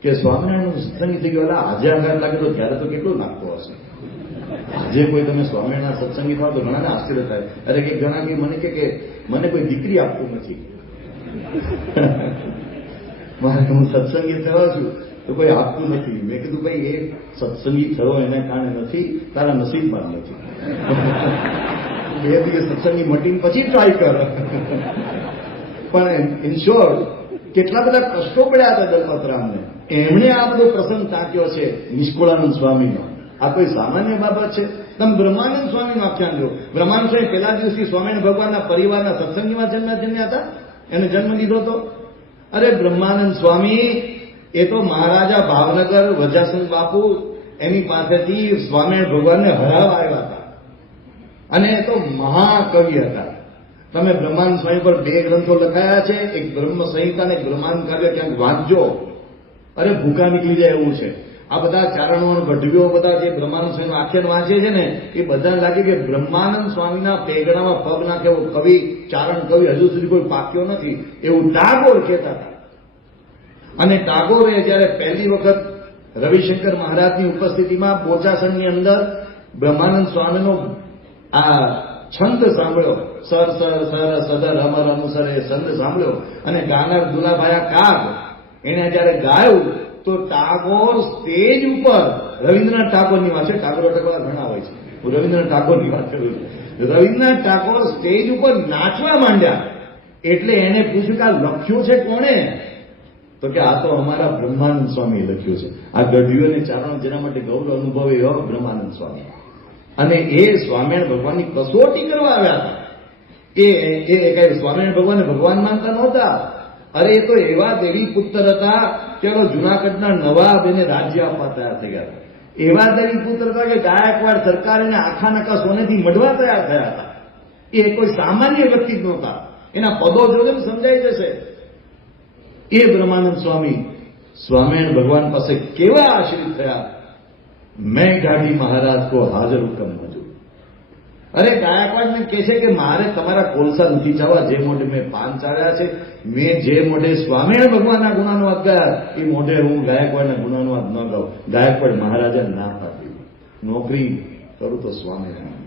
કે સ્વામિનારાયણનું સત્સંગી થઈ ગયો. આજે આઘાત લાગે તો ત્યારે તો કેટલું લાગતો હશે. આજે કોઈ તમે સ્વામિનારાયણ સત્સંગી થાવ તો ઘણાને આશ્ચર્ય થાય. અરે કે ઘણા કે મને કોઈ દીકરી આપતું નથી, મારે હું સત્સંગી થયો છું તો કોઈ આપતું નથી. મેં કીધું ભાઈ એ સત્સંગી થયો એને કારણે નથી, તારા નસીબમાં નથી. 2 દિવસ સત્સંગી મટીને પછી ટ્રાય કર. પણ ઇન્શ્યોર કેટલા બધા કષ્ટો પડ્યા હતા દલપતરામને. એમણે આ બધો પ્રસંગ તાક્યો છે નિષ્કુળાનંદ સ્વામીનો. આ કોઈ સામાન્ય બાબત છે? તમે બ્રહ્માનંદ સ્વામીનું આખ્યાન જો. બ્રહ્માનંદ સ્વામી પહેલા દિવસથી સ્વામિનારાયણ ભગવાનના પરિવારના સત્સંગીમાં જન્મ્યા હતા, એને જન્મ લીધો હતો. અરે બ્રહ્માનંદ સ્વામી એ તો મહારાજા ભાવનગર વજાસન બાપુ એની પાસેથી સ્વામિનારાયણ ભગવાનને હરાવવા આવ્યા હતા, અને એ તો મહાકવિ હતા. તમે બ્રહ્માનંદ સ્વામી પર 2 ગ્રંથો લખાયા છે, એક બ્રહ્મ સંહિતા અને એક બ્રહ્માંડ કાવ્ય. ક્યાંક વાંચજો, અરે ભૂખા નીકળી જાય એવું છે. આ બધા ચારણો ગઢવીઓ બધા જે બ્રહ્માનંદ સ્વામીનું આખ્યાન વાંચે છે ને, એ બધાને લાગે કે બ્રહ્માનંદ સ્વામીના પેગડામાં પગ નાખે એવો કવિ, ચારણ કવિ હજુ સુધી કોઈ પાક્યો નથી, એવું ટાગોર કહેતા હતા. અને ટાગોરે જયારે પહેલી વખત રવિશંકર મહારાજની ઉપસ્થિતિમાં બોચાસણની અંદર બ્રહ્માનંદ સ્વામીનો આ છંદ સાંભળ્યો, સર સર સર સદર અમર અનુસર, એ છંદ સાંભળ્યો, અને ગાનાર દુલાભાયા કાગ એને જયારે ગાયું તો ટાગોર સ્ટેજ ઉપર, રવિન્દ્રનાથ ટાગોરની વાત છે, ટાગોર અટકવાળા ઘણા હોય છે, હું રવિન્દ્રનાથ ટાગોરની વાત કરું છું. રવિન્દ્રનાથ ટાગોર સ્ટેજ ઉપર નાચવા માંડ્યા. એટલે એને પૂછ્યું કે આ લખ્યું છે કોણે? તો કે આ તો અમારા બ્રહ્માનંદ સ્વામી લખ્યું છે. આ ગઢવીઓને ચારણો જેના માટે ગૌરવ અનુભવે એવો બ્રહ્માનંદ સ્વામી. અને એ સ્વામિનારાયણ ભગવાનની કસોટી કરવા આવ્યા હતા. એ કઈ સ્વામિનારાયણ ભગવાનને ભગવાન માનતા નહોતા. અરે એ તો એવા દેવી પુત્ર હતા કે જુનાગઢના નવાબ એને રાજ્ય આપવા તૈયાર થઈ ગયા હતા. એવા દેવી પુત્ર હતા કે ગાયકવાડ સરકાર એને આખા નકા સોનેથી મઢવા તૈયાર થયા હતા. એ કોઈ સામાન્ય વ્યક્તિ જ નહોતા. એના પદો જોઈને સમજાઈ જશે. એ બ્રહ્માનંદ સ્વામી સ્વામિનારાયણ ભગવાન પાસે કેવા આશ્રિત થયા. મેં ગાડી મહારાજ કો હાજર હુકમ મજૂર. અરે ગાયકવાડને કહે છે કે મારે તમારા કોલસા નથી ચાવવા, જે મોઢે મેં પાન ચાળ્યા છે, મેં જે મોઢે સ્વામિનારાયણ ભગવાનના ગુણાનુવાદ ગયા એ મોઢે હું ગાયકવાડના ગુણાનુવાદ ન ગાઉં. ગાયકવાડ મહારાજા ના પાડી, નોકરી કરું તો સ્વામિનારાયણ.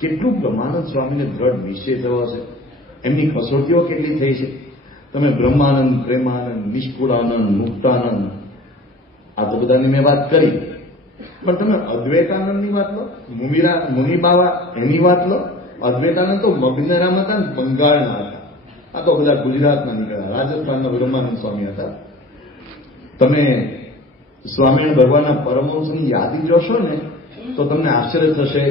કેટલું બ્રહ્માનંદ સ્વામીને દ્રઢ નિશ્ચય થયો છે. એમની કસોટીઓ કેટલી થઈ છે. તમે બ્રહ્માનંદ, પ્રેમાનંદ, નિષ્કુળાનંદ, મુક્તાનંદ, આ તો બધાની મેં વાત કરી. પણ તમે અદ્વૈતાનંદની વાત લો, મુનિબાવા એની વાત લો. અદ્વૈતાનંદ તો મગ્નરામ હતા ને બંગાળના હતા. આ તો બધા ગુજરાતના નીકળ્યા. રાજસ્થાનના બ્રહ્માનંદ સ્વામી હતા. તમે સ્વામિનારાયણ ભગવાનના પરમહંસની યાદી જોશો ને તો તમને આશ્ચર્ય થશે.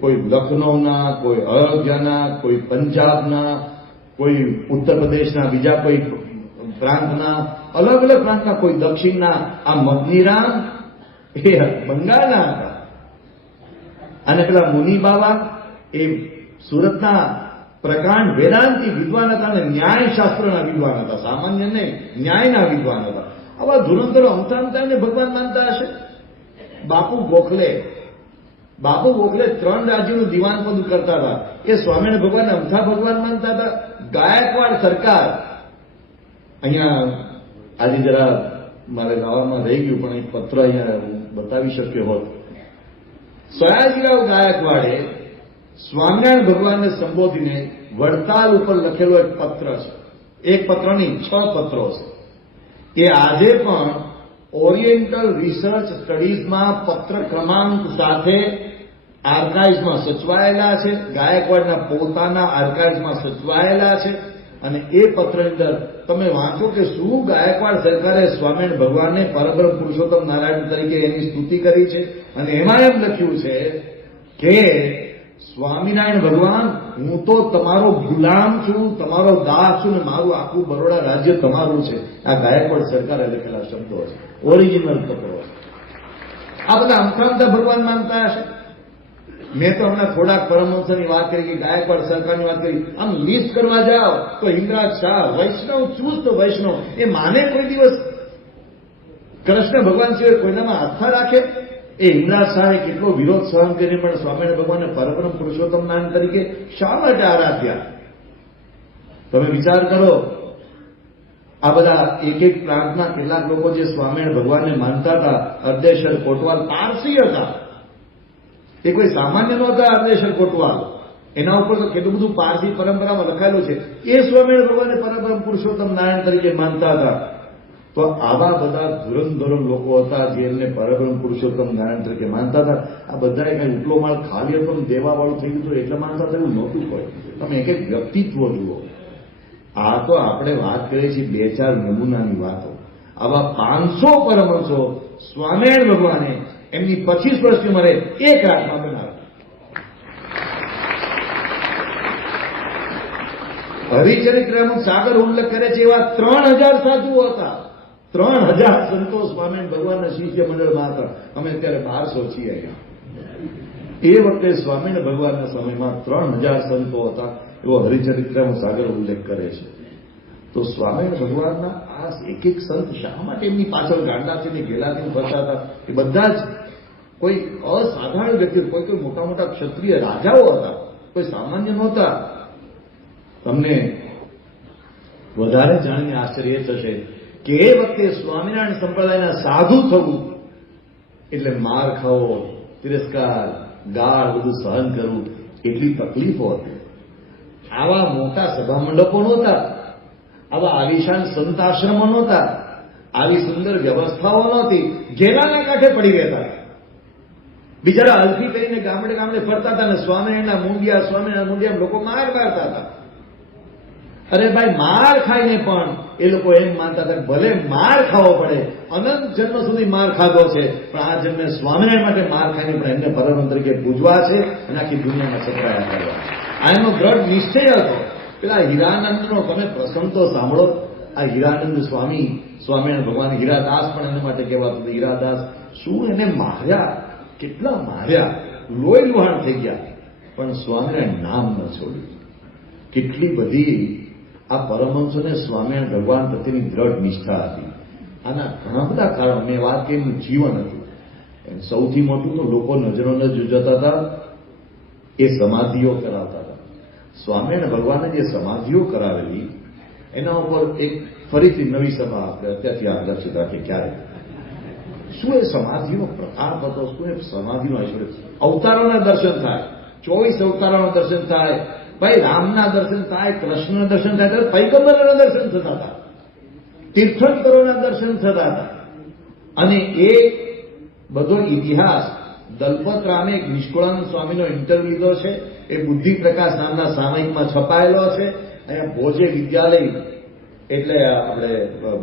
કોઈ લખનૌના, કોઈ અયોધ્યાના, કોઈ પંજાબના, કોઈ ઉત્તર પ્રદેશના, બીજા કોઈ પ્રાંતના, અલગ અલગ પ્રાંતના, કોઈ દક્ષિણના. આ મગ્નીરામ એ બંગાળના હતા. અને પેલા મુનિબાવા એ સુરતના પ્રકાંડ વેદાંતિ વિદ્વાન હતા અને ન્યાયશાસ્ત્રના વિદ્વાન હતા. સામાન્ય નહીં, ન્યાયના વિદ્વાન હતા. આવા ધુરંધરો અમથા અમથાને ભગવાન માનતા હશે. બાપુ ગોખલે 3 રાજ્યોનું દિવાન પદ કરતા હતા. એ સ્વામિનારાયણ ભગવાનને અમથા ભગવાન માનતા હતા. ગાયકવાડ સરકાર, અહીંયા આજે જરા મારે ગાવામાં રહી ગયું, પણ એક પત્ર અહીંયા બતાવી શક્યો હોત. સયાજીરાવ ગાયકવાડે સ્વામિનારાયણ ભગવાનને સંબોધીને વડતાલ ઉપર લખેલો એક પત્ર છે. એક પત્ર નહીં, 6 પત્રો છે. એ આજે પણ ઓરિએન્ટલ રિસર્ચ સ્ટડીઝમાં પત્ર ક્રમાંક સાથે આર્કાઇવ્સમાં સચવાયેલા છે. ગાયકવાડના પોતાના આર્કાઇવ્સમાં સચવાયેલા છે. અને એ પત્રની અંદર તમે વાંચો કે શું ગાયકવાડ સરકારે સ્વામિનારાયણ ભગવાનને પરબ્રહ્મ પુરુષોત્તમ નારાયણ તરીકે એની સ્તુતિ કરી છે. અને એમાં એમ લખ્યું છે કે સ્વામિનારાયણ ભગવાન, હું તો તમારો ગુલામ છું, તમારો દાસ છું, ને મારું આખું બરોડા રાજ્ય તમારું છે. આ ગાયકવાડ સરકારે લખેલા શબ્દો છે, ઓરિજિનલ પત્રો છે. આ બધા અમથામથા ભગવાન માનતા હશે. મેં તો હમણાં થોડાક પરમહંસની વાત કરી કે ગાયકવાડ સરકારની વાત કરી. આમ લિસ્ટ કરવા જાઓ તો હિંગરાજ શાહ, વૈષ્ણવ, ચુસ્ત વૈષ્ણવ, એ માને કોઈ દિવસ કૃષ્ણ ભગવાન સિવાય કોઈનામાં આસ્થા રાખે? એ હિંગરાજ શાહે કેટલો વિરોધ સહન કરીને પણ સ્વામિનારાયણ ભગવાનને પરબ્રહ્મ પુરુષોત્તમ નારાયણ તરીકે શા માટે આરાધ્યા? તમે વિચાર કરો, આ બધા એક એક પ્રાંતના કેટલાક લોકો જે સ્વામિનારાયણ ભગવાનને માનતા હતા, અર્દેશર કોટવાલ પારસી હતા. એ કોઈ સામાન્ય નહોતા. અર્દેશર કોટવાલ, એના ઉપર તો કેટલું બધું પારસી પરંપરામાં લખાયેલું છે. એ સ્વામિનારાયણ ભગવાનને પરબ્રહ્મ પુરુષોત્તમ નારાયણ તરીકે માનતા હતા. તો આવા બધા ધુરંધર લોકો હતા જે એમને પરબ્રહ્મ પુરુષોત્તમ નારાયણ તરીકે માનતા હતા. આ બધાએ કઈ ઉપલો માળ ખાલી હતો ને દેવાવાળું થઈ ગયું એટલે માનતા હતા, એવું નહોતું હોય. તમે એક એક વ્યક્તિત્વ જુઓ. આ તો આપણે વાત કરીએ છીએ 2-4 નમૂનાની વાતો. આવા 500 પરમહંસો સ્વામિનારાયણ ભગવાને એમની 25 વર્ષની ઉંમરે એક રાતમાં બનાવ્યા. હરિચરિત્રનું સાગર ઉલ્લેખ કરે છે એવા 3000 સાધુઓ હતા. 3000 સંતો સ્વામિનારાયણ ભગવાનના શિષ્ય મંડળમાં હતા. અમે અત્યારે 1200 છીએ અહીંયા. એ વખતે સ્વામિનારાયણ ભગવાનના સમયમાં 3000 સંતો હતા એવો હરિચરિત્રનો સાગર ઉલ્લેખ કરે છે. તો સ્વામિનારાયણ ભગવાનના આ એક એક સંત શા માટે એમની પાછળ ગાંડાથી ગેલાથી ફરતા હતા? એ બધા જ કોઈ અસાધારણ વ્યક્તિ, કોઈ મોટા મોટા ક્ષત્રિય રાજાઓ હતા, કોઈ સામાન્ય નહોતા. તમને વધારે જાણીને આશ્ચર્ય થશે કે એ વખતે સ્વામિનારાયણ સંપ્રદાયના સાધુ થવું એટલે માર ખાવો, તિરસ્કાર, ગાળ, બધું સહન કરવું, એટલી તકલીફો હતી. આવા મોટા સભા મંડપો નહોતા, આવા આલિશાન સંતાશ્રમો નહોતા, આવી સુંદર વ્યવસ્થાઓ નહોતી. જેલાના કાંઠે પડી રહેતા. બિચારા અલફી કરીને ગામડે ગામડે ફરતા હતા ને સ્વામિનારાયણના મુંડિયા લોકો માર મારતા હતા. અરે ભાઈ, માર ખાઈને પણ એ લોકો એમ માનતા હતા ભલે માર ખાવો પડે, અનંત જન્મ સુધી માર ખાધો છે, પણ આ જન્મે સ્વામિનારાયણ માટે માર ખાઈને પણ એમને પરમ તરીકે પૂજવા છે અને આખી દુનિયામાં સપરાયા કરવા. આ એનો દ્રઢ નિશ્ચય હતો. પેલા હીરાનંદનો તમે પ્રસંગ તો સાંભળો. આ હીરાનંદ સ્વામિનારાયણ ભગવાન, હીરાદાસ પણ એના માટે કહેવાતું. હીરાદાસ શું એને માર્યા, કેટલા માર્યા, લોહી લુહાણ થઈ ગયા, પણ સ્વામિનારાયણ નામ ન છોડ્યું. કેટલી બધી આ પરમહંસોને સ્વામિનારાયણ ભગવાન પ્રત્યેની દ્રઢ નિષ્ઠા હતી. આના ઘણા બધા કારણો. મેં વાત કરી એમનું જીવન હતું. સૌથી મોટું તો લોકો નજરો નજર જોતા હતા, એ સમાધિઓ કરાવતા હતા. સ્વામિનારાયણ ભગવાને જે સમાધિઓ કરાવેલી એના ઉપર એક ફરીથી નવી સભા આપણે અત્યારથી આકર્ષિત રાખીએ. ક્યારે શું એ સમાધિનો પ્રતાપ હતો? શું એ સમાધિનો ઐશ્વર્ય? અવતારોના દર્શન થાય, 24 અવતારોના દર્શન થાય. ભાઈ, રામના દર્શન થાય, કૃષ્ણના દર્શન થાય, ત્યારે પૈગંબરોના દર્શન થતા હતા, તીર્થંકરોના દર્શન થતા હતા. અને એ બધો ઇતિહાસ દલપત રામે એક નિષ્કુળાનંદ સ્વામીનો ઇન્ટરવ્યુ લીધો છે. એ બુદ્ધિ પ્રકાશ નામના સામયિકમાં છપાયેલો છે. અહીંયા ભોજે વિદ્યાલય એટલે આપણે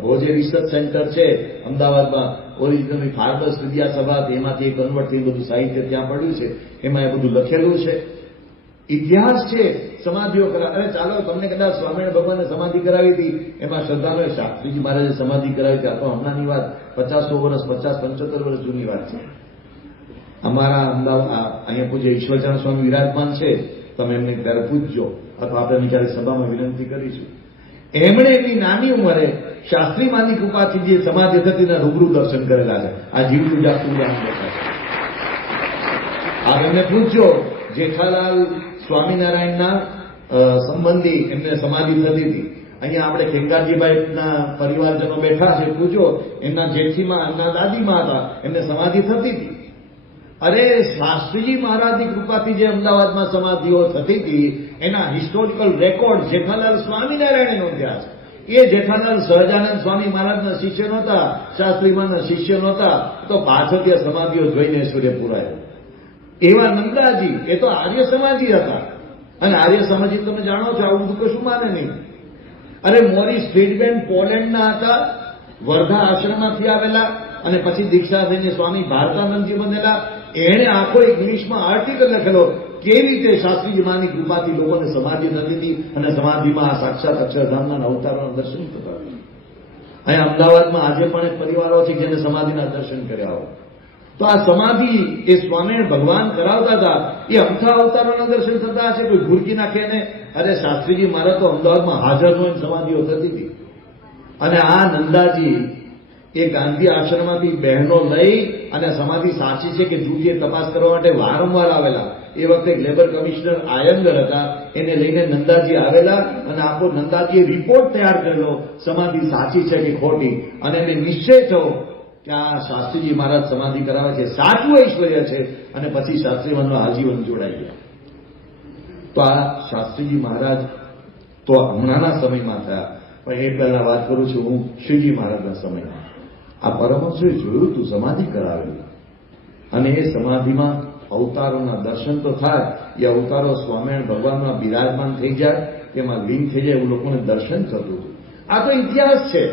ભોજે રિસર્ચ સેન્ટર છે અમદાવાદમાં, ઓરિજિનલી ફાર્મર્સ વિદ્યાસભા હતી, એમાંથી કન્વર્ટ થઈ બધું સાહિત્ય ત્યાં પડ્યું છે. એમાં એ બધું લખેલું છે. ઇતિહાસ છે. સમાધિઓ કરાવી. અરે ચાલો, તમને કદાચ સ્વામિનારાયણ ભગવાનને સમાધિ કરાવી હતી, એમાં શ્રદ્ધાળુ શાસ્ત્રીજી મહારાજે સમાધિ કરાવી હતી. આ તો હમણાંની વાત, 50-100 વર્ષ, 50-75 વર્ષ જૂની વાત છે. અમારા અમદાવાદ અહીંયા પૂજ્ય ઈશ્વરચંદ્ર સ્વામી વિરાજમાન છે, તમે એમને ત્યારે પૂછજો, અથવા આપણે ક્યારે સભામાં વિનંતી કરીશું. એમણે એમની નાની ઉંમરે શાસ્ત્રીમાની કૃપાથી જે સમાધિ થતી એના રૂબરૂ દર્શન કરેલા છે. આ જીવતું જાગતું જ્ઞાન દેખાય છે. આ એમને પૂછજો, જેઠાલાલ સ્વામિનારાયણના સંબંધી, એમને સમાધિ થતી હતી. અહીંયા આપણે ખેંગારજીભાઈના પરિવારજનો બેઠા છે, પૂછો, એમના જેઠીમાં, એમના દાદીમાં હતા, એમને સમાધિ થતી હતી. અરે શાસ્ત્રીજી મહારાજની કૃપાથી જે અમદાવાદમાં સમાધિઓ થતી હતી એના હિસ્ટોરિકલ રેકોર્ડ જેઠાલાલ સ્વામિનારાયણે નોંધ્યા છે. એ જેઠાલાલ સહજાનંદ સ્વામી મહારાજના શિષ્ય નહોતા, શાસ્ત્રીમાના શિષ્ય નહોતા, તો પાછળ ત્યાં સમાધિઓ જોઈને સૂર્ય પુરાયો. એવા નંદાજી એ તો આર્ય સમાજી હતા, અને આર્ય સમાજી તમે જાણો છો આવું બધું કશું માને નહીં. અરે મોરિસ ફ્રીડમેન પોલેન્ડના હતા, વર્ધા આશ્રમમાંથી આવેલા, અને પછી દીક્ષા થઈને સ્વામી ભારતાનંદજી બનેલા. એણે આખો ઇંગ્લિશમાં આર્ટિકલ લખેલો કેવી રીતે શાસ્ત્રીજી માની કૃપાથી લોકોને સમાધિ થતી હતી અને સમાધિમાં આ સાક્ષાત અક્ષરધામના અવતારોના દર્શન થતા. અહીંયા અમદાવાદમાં આજે પણ એક પરિવારો છે જેને સમાધિના દર્શન કર્યા હોય. તો આ સમાધિ એ સ્વામિનારાયણ ભગવાન કરાવતા હતા, એ અમથા અવતારોના દર્શન થતા હશે, કોઈ ભૂરકી નાખે ને. અરે શાસ્ત્રીજી મારા તો અમદાવાદમાં હાજર હોય સમાધિઓ થતી હતી. અને આ નંદાજી એ ગાંધી આશ્રમમાંથી બહેનો લઈ અને સમાધિ સાચી છે કે જૂઠી તપાસ કરવા માટે વારંવાર આવેલા. એ વખતે લેબર કમિશનર આયંગર હતા, એને લઈને નંદાજી આવેલા અને આખો નંદાજીએ રિપોર્ટ તૈયાર કરેલો સમાધિ સાચી છે કે ખોટી. અને એને નિશ્ચય થયો કે આ શાસ્ત્રીજી મહારાજ સમાધિ કરાવે છે, સાચું ઐશ્વર્ય છે. અને પછી શાસ્ત્રીમાનનો આજીવન જોડાઈ ગયા. તો આ શાસ્ત્રીજી મહારાજ તો હમણાંના સમયમાં થયા, પણ એ પહેલા વાત કરું છું હું શ્રીજી મહારાજના સમયમાં. આ પરમહંસોએ જોયું તું સમાધિ કરાવેલી, અને એ સમાધિમાં અવતારોના દર્શન તો થાય, એ અવતારો સ્વામિનારાયણ ભગવાનમાં બિરાજમાન થઈ જાય, એમાં લીન થઈ જાય, એવું લોકોને દર્શન થતું હતું. આ તો ઇતિહાસ છે,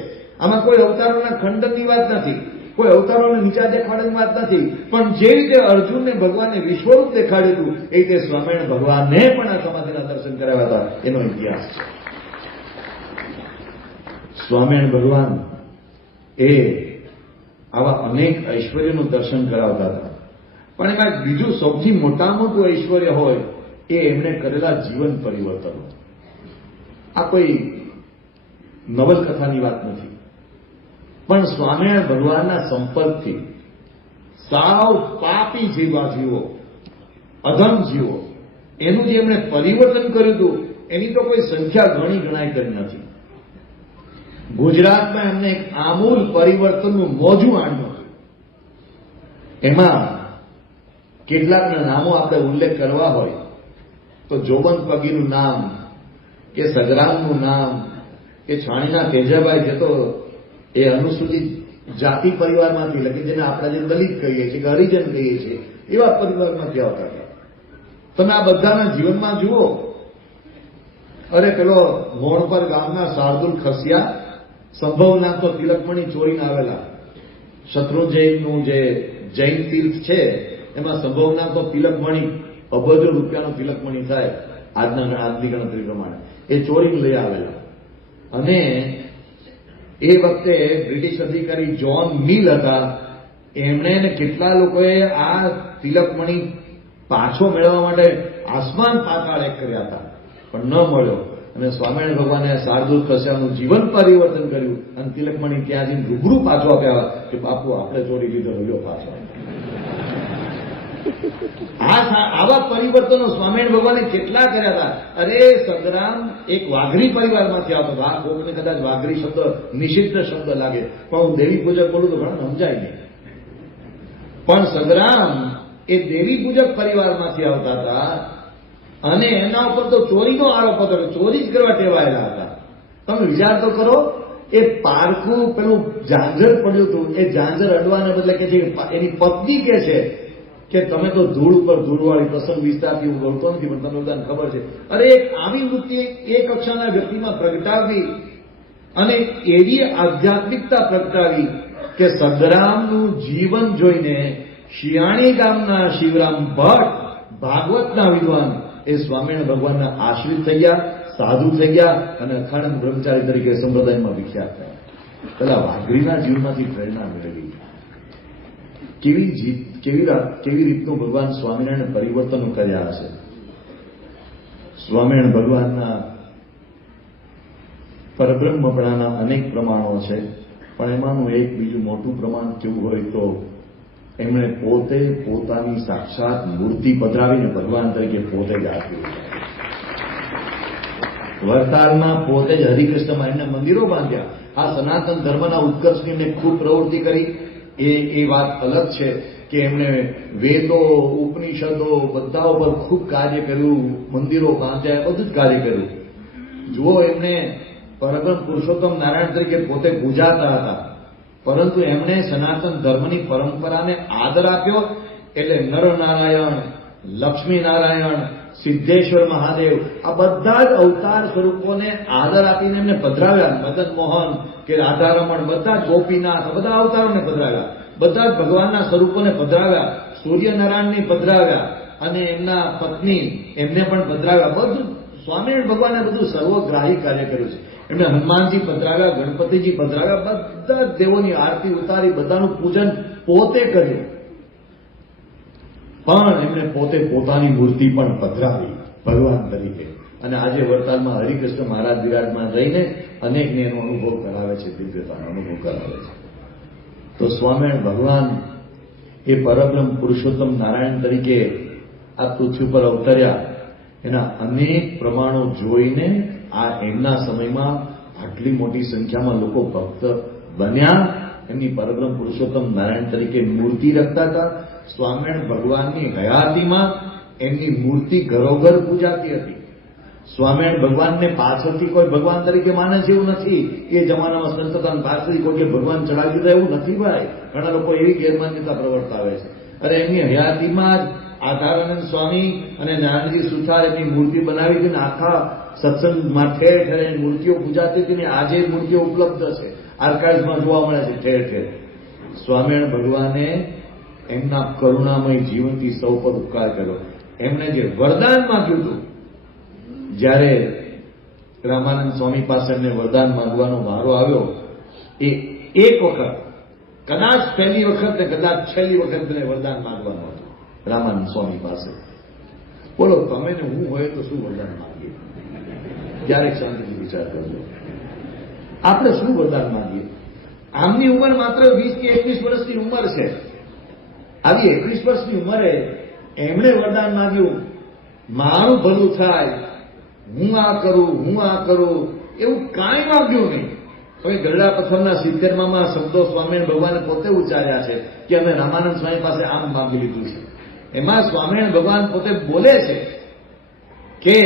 આમાં કોઈ અવતારોના ખંડનની વાત નથી, કોઈ અવતારોને નીચા દેખાડવાની વાત નથી. પણ જે રીતે અર્જુનને ભગવાને વિશ્વરૂપ દેખાડ્યું હતું, એ રીતે સ્વામિનારાયણ ભગવાનને પણ આ સમાધિના દર્શન કરાવ્યા હતા, એનો ઇતિહાસ છે. સ્વામિનારાયણ ભગવાન એ આવા અનેક ઐશ્વર્યનું દર્શન કરાવતા હતા, પણ એમાં બીજું સૌથી મોટામાં મોટું ઐશ્વર્ય હોય એ એમણે કરેલા જીવન પરિવર્તનો. આ કોઈ નવલકથાની વાત નથી, પણ સ્વામિનારાયણ ભગવાનના સંપર્કથી સાવ પાપી જેવા જીવો, અધમ જીવો, એનું જે એમણે પરિવર્તન કર્યું હતું એની તો કોઈ સંખ્યા ગણી ગણાય કરી નથી. ગુજરાતમાં એમને એક આમૂલ પરિવર્તનનું મોજું આણ્યું. એમાં કેટલાકના નામો આપણે ઉલ્લેખ કરવા હોય તો જોબન પગીનું નામ, કે સગરામનું નામ, કે છાણીના તેજાભાઈ, જે તો એ અનુસૂચિત જાતિ પરિવારમાંથી એટલે કે જેને આપણે જે દલિત કહીએ છીએ કે હરિજન કહીએ છીએ એવા પરિવારમાંથી આવતા હતા. તમે આ બધાના જીવનમાં જુઓ. અરે પેલો મોણપર ગામના શાર્દુલ ખસિયા, સંભવ નામ તો તિલકમણી ચોરીને આવેલા. શત્રુંજયનું જે જૈન તીર્થ છે એમાં સંભવ નામ તો તિલકમણી, અબજો રૂપિયાનો તિલકમણી થાય આજની ગણતરી પ્રમાણે, એ ચોરીને લઈ આવેલા. અને એ વખતે બ્રિટિશ અધિકારી જ્હોન મિલ હતા, એમણે કેટલા લોકોએ આ તિલકમણી પાછો મેળવવા માટે આસમાન પાતાળ એક કર્યા હતા, પણ ન મળ્યો. અને સ્વામિનારાયણ ભગવાને શાર્દુલ ખસિયાનું જીવન પરિવર્તન કર્યું અને તિલકમણી ત્યાં જઈને રૂબરૂ પાછો આપ્યા કે બાપુ આપણે ચોરી લીધો રહ્યો પાછો. આવા પરિવર્તનો સ્વામિનારાયણ ભગવાને કેટલા કર્યા હતા. અરે સંગ્રામ એક વાઘરી પરિવારમાંથી આવતો. આ કોકને કદાચ વાઘરી શબ્દ નિષિદ્ધ શબ્દ લાગે, પણ હું દેવી પૂજક બોલું તો ઘણા સમજાય નહીં. પણ સંગ્રામ એ દેવી પૂજક પરિવારમાંથી આવતા હતા, અને એના ઉપર તો ચોરીનો આરોપ હતો, ચોરી જ કરવા ટેવાયેલા હતા. તમે વિચાર તો કરો, એ પારકું પેલું ઝાંઝર પડ્યું હતું, એ ઝાંઝર અડવાને બદલે કે છે એની પત્ની કે છે કે તમે તો ધૂળ ઉપર ધૂળવાળી પ્રસંગ વિસ્તારથી હું બોલતો નથી, પણ તમને બધાને ખબર છે. અરે એક આવી વૃત્તિ એક કક્ષાના વ્યક્તિમાં પ્રગટાવી અને એવી આધ્યાત્મિકતા પ્રગટાવી કે સંગ્રામનું જીવન જોઈને શિયાણી ગામના શિવરામ ભટ્ટ, ભાગવતના વિદ્વાન, એ સ્વામિનારાયણ ભગવાનના આશ્રિત થઈ ગયા, સાધુ થઈ ગયા અને અખાનંદ બ્રહ્મચારી તરીકે સંપ્રદાયમાં વિખ્યાત થયા. પેલા વાઘરીના જીવનમાંથી પ્રેરણા મેળવી. કેવી રીતનું ભગવાન સ્વામિનારાયણ પરિવર્તનો કર્યા હશે. સ્વામિનારાયણ ભગવાનના પરબ્રહ્મપણાના અનેક પ્રમાણો છે, પણ એમાંનું એક બીજું મોટું પ્રમાણ કેવું હોય તો એમણે પોતે પોતાની સાક્ષાત મૂર્તિ પધરાવીને ભગવાન તરીકે પોતે જ આપ્યું. વરતાલમાં પોતે જ હરિકૃષ્ણ મારીને મંદિરો બાંધ્યા. આ સનાતન ધર્મના ઉત્કર્ષની એમને ખૂબ પ્રવૃત્તિ કરી, એ વાત અલગ છે. કે એમણે વેદો, ઉપનિષદો બધા ઉપર ખૂબ કાર્ય કર્યું, મંદિરો બાંધ્યા, બધું જ કાર્ય કર્યું. જુઓ, એમણે પરબ્રહ્મ પુરુષોત્તમ નારાયણ તરીકે પોતે પૂજાતા હતા, પરંતુ એમણે સનાતન ધર્મની પરંપરાને આદર આપ્યો. એટલે નરનારાયણ, લક્ષ્મીનારાયણ, સિદ્ધેશ્વર મહાદેવ, આ બધા જ અવતાર સ્વરૂપોને આદર આપીને એમને પધરાવ્યા. મદન મોહન કે રાધારમણ, બધા જ ગોપીનાથ, બધા અવતારોને પધરાવ્યા, બધા જ ભગવાનના સ્વરૂપોને પધરાવ્યા, સૂર્યનારાયણને પધરાવ્યા અને એમના પત્ની એમને પણ પધરાવ્યા. બધું સ્વામિનારાયણ ભગવાને બધું સર્વગ્રાહી કાર્ય કર્યું છે. એમને હનુમાનજી પધરાવ્યા, ગણપતિજી પધરાવ્યા, બધા જ દેવોની આરતી ઉતારી, બધાનું પૂજન પોતે કર્યું. પણ એમણે પોતે પોતાની મૂર્તિ પણ પધરાવી ભગવાન તરીકે. અને આજે વડતાલમાં હરિકૃષ્ણ મહારાજ વિરાજમાન રહીને અનેકને એનો અનુભવ કરાવે છે, દિવ્યતાનો અનુભવ કરાવે છે. તો સ્વામિનારાયણ ભગવાન એ પરબ્રહ્મ પુરુષોત્તમ નારાયણ તરીકે આ પૃથ્વી પર અવતર્યા. એના અનેક પ્રમાણો જોઈને આ એમના સમયમાં આટલી મોટી સંખ્યામાં લોકો ભક્ત બન્યા. એમની પરબ્રહ્મ પુરુષોત્તમ નારાયણ તરીકે મૂર્તિ રખતા હતા. સ્વામિનારાયણ ભગવાનની હયાતીમાં એમની મૂર્તિ ઘરોઘર પૂજાતી હતી. સ્વામિનારાયણ ભગવાનને પાછળથી કોઈ ભગવાન તરીકે માને છે એવું નથી. એ જમાનામાં સંતતાન પાછળથી કોઈ ભગવાન ચડાવી દીધા એવું નથી ભાઈ. ઘણા લોકો એવી ગેરમાન્યતા પ્રવર્તાવે છે. અરે એમની હયાતીમાં જ આધારાનંદ સ્વામી અને નારાયણજી સુથાર એમની મૂર્તિ બનાવી હતી ને આખા સત્સંગમાં ઠેર ઠેર એની મૂર્તિઓ પૂજાતી હતી ને આજે મૂર્તિઓ ઉપલબ્ધ છે, આર્કાઇવ્સમાં જોવા મળે છે ઠેર ઠેર. સ્વામિનારાયણ ભગવાને એમના કરુણામય જીવનથી સૌ પર ઉપકાર કર્યો. એમણે જે વરદાન માંગ્યું હતું, જ્યારે રામાનંદ સ્વામી પાસે એમને વરદાન માંગવાનો વારો આવ્યો, એ એક વખત, કદાચ પહેલી વખત ને કદાચ છેલ્લી વખત મને વરદાન માંગવાનું હતું રામાનંદ સ્વામી પાસે. બોલો, તમે ને હું હોય તો શું વરદાન માંગીએ? ક્યારેક શાંતિથી વિચાર કરજો. આપણે શું વરદાન માંગીએ? આમની ઉંમર માત્ર 20 કે 21 વર્ષની ઉંમર છે. આવી 21 વર્ષની ઉંમરે એમણે વરદાન માંગ્યું, મારું ભલું થાય, હું આ કરું, એવું કાંઈ માંગ્યું નહીં. હવે ગરડા પથ્થરના 70માં શબ્દો સ્વામિનારાયણ ભગવાને પોતે ઉચ્ચાર્યા છે કે અમે રામાનંદ સ્વામી પાસે આમ માંગી લીધું છે. એમાં સ્વામિનારાયણ ભગવાન પોતે બોલે છે કે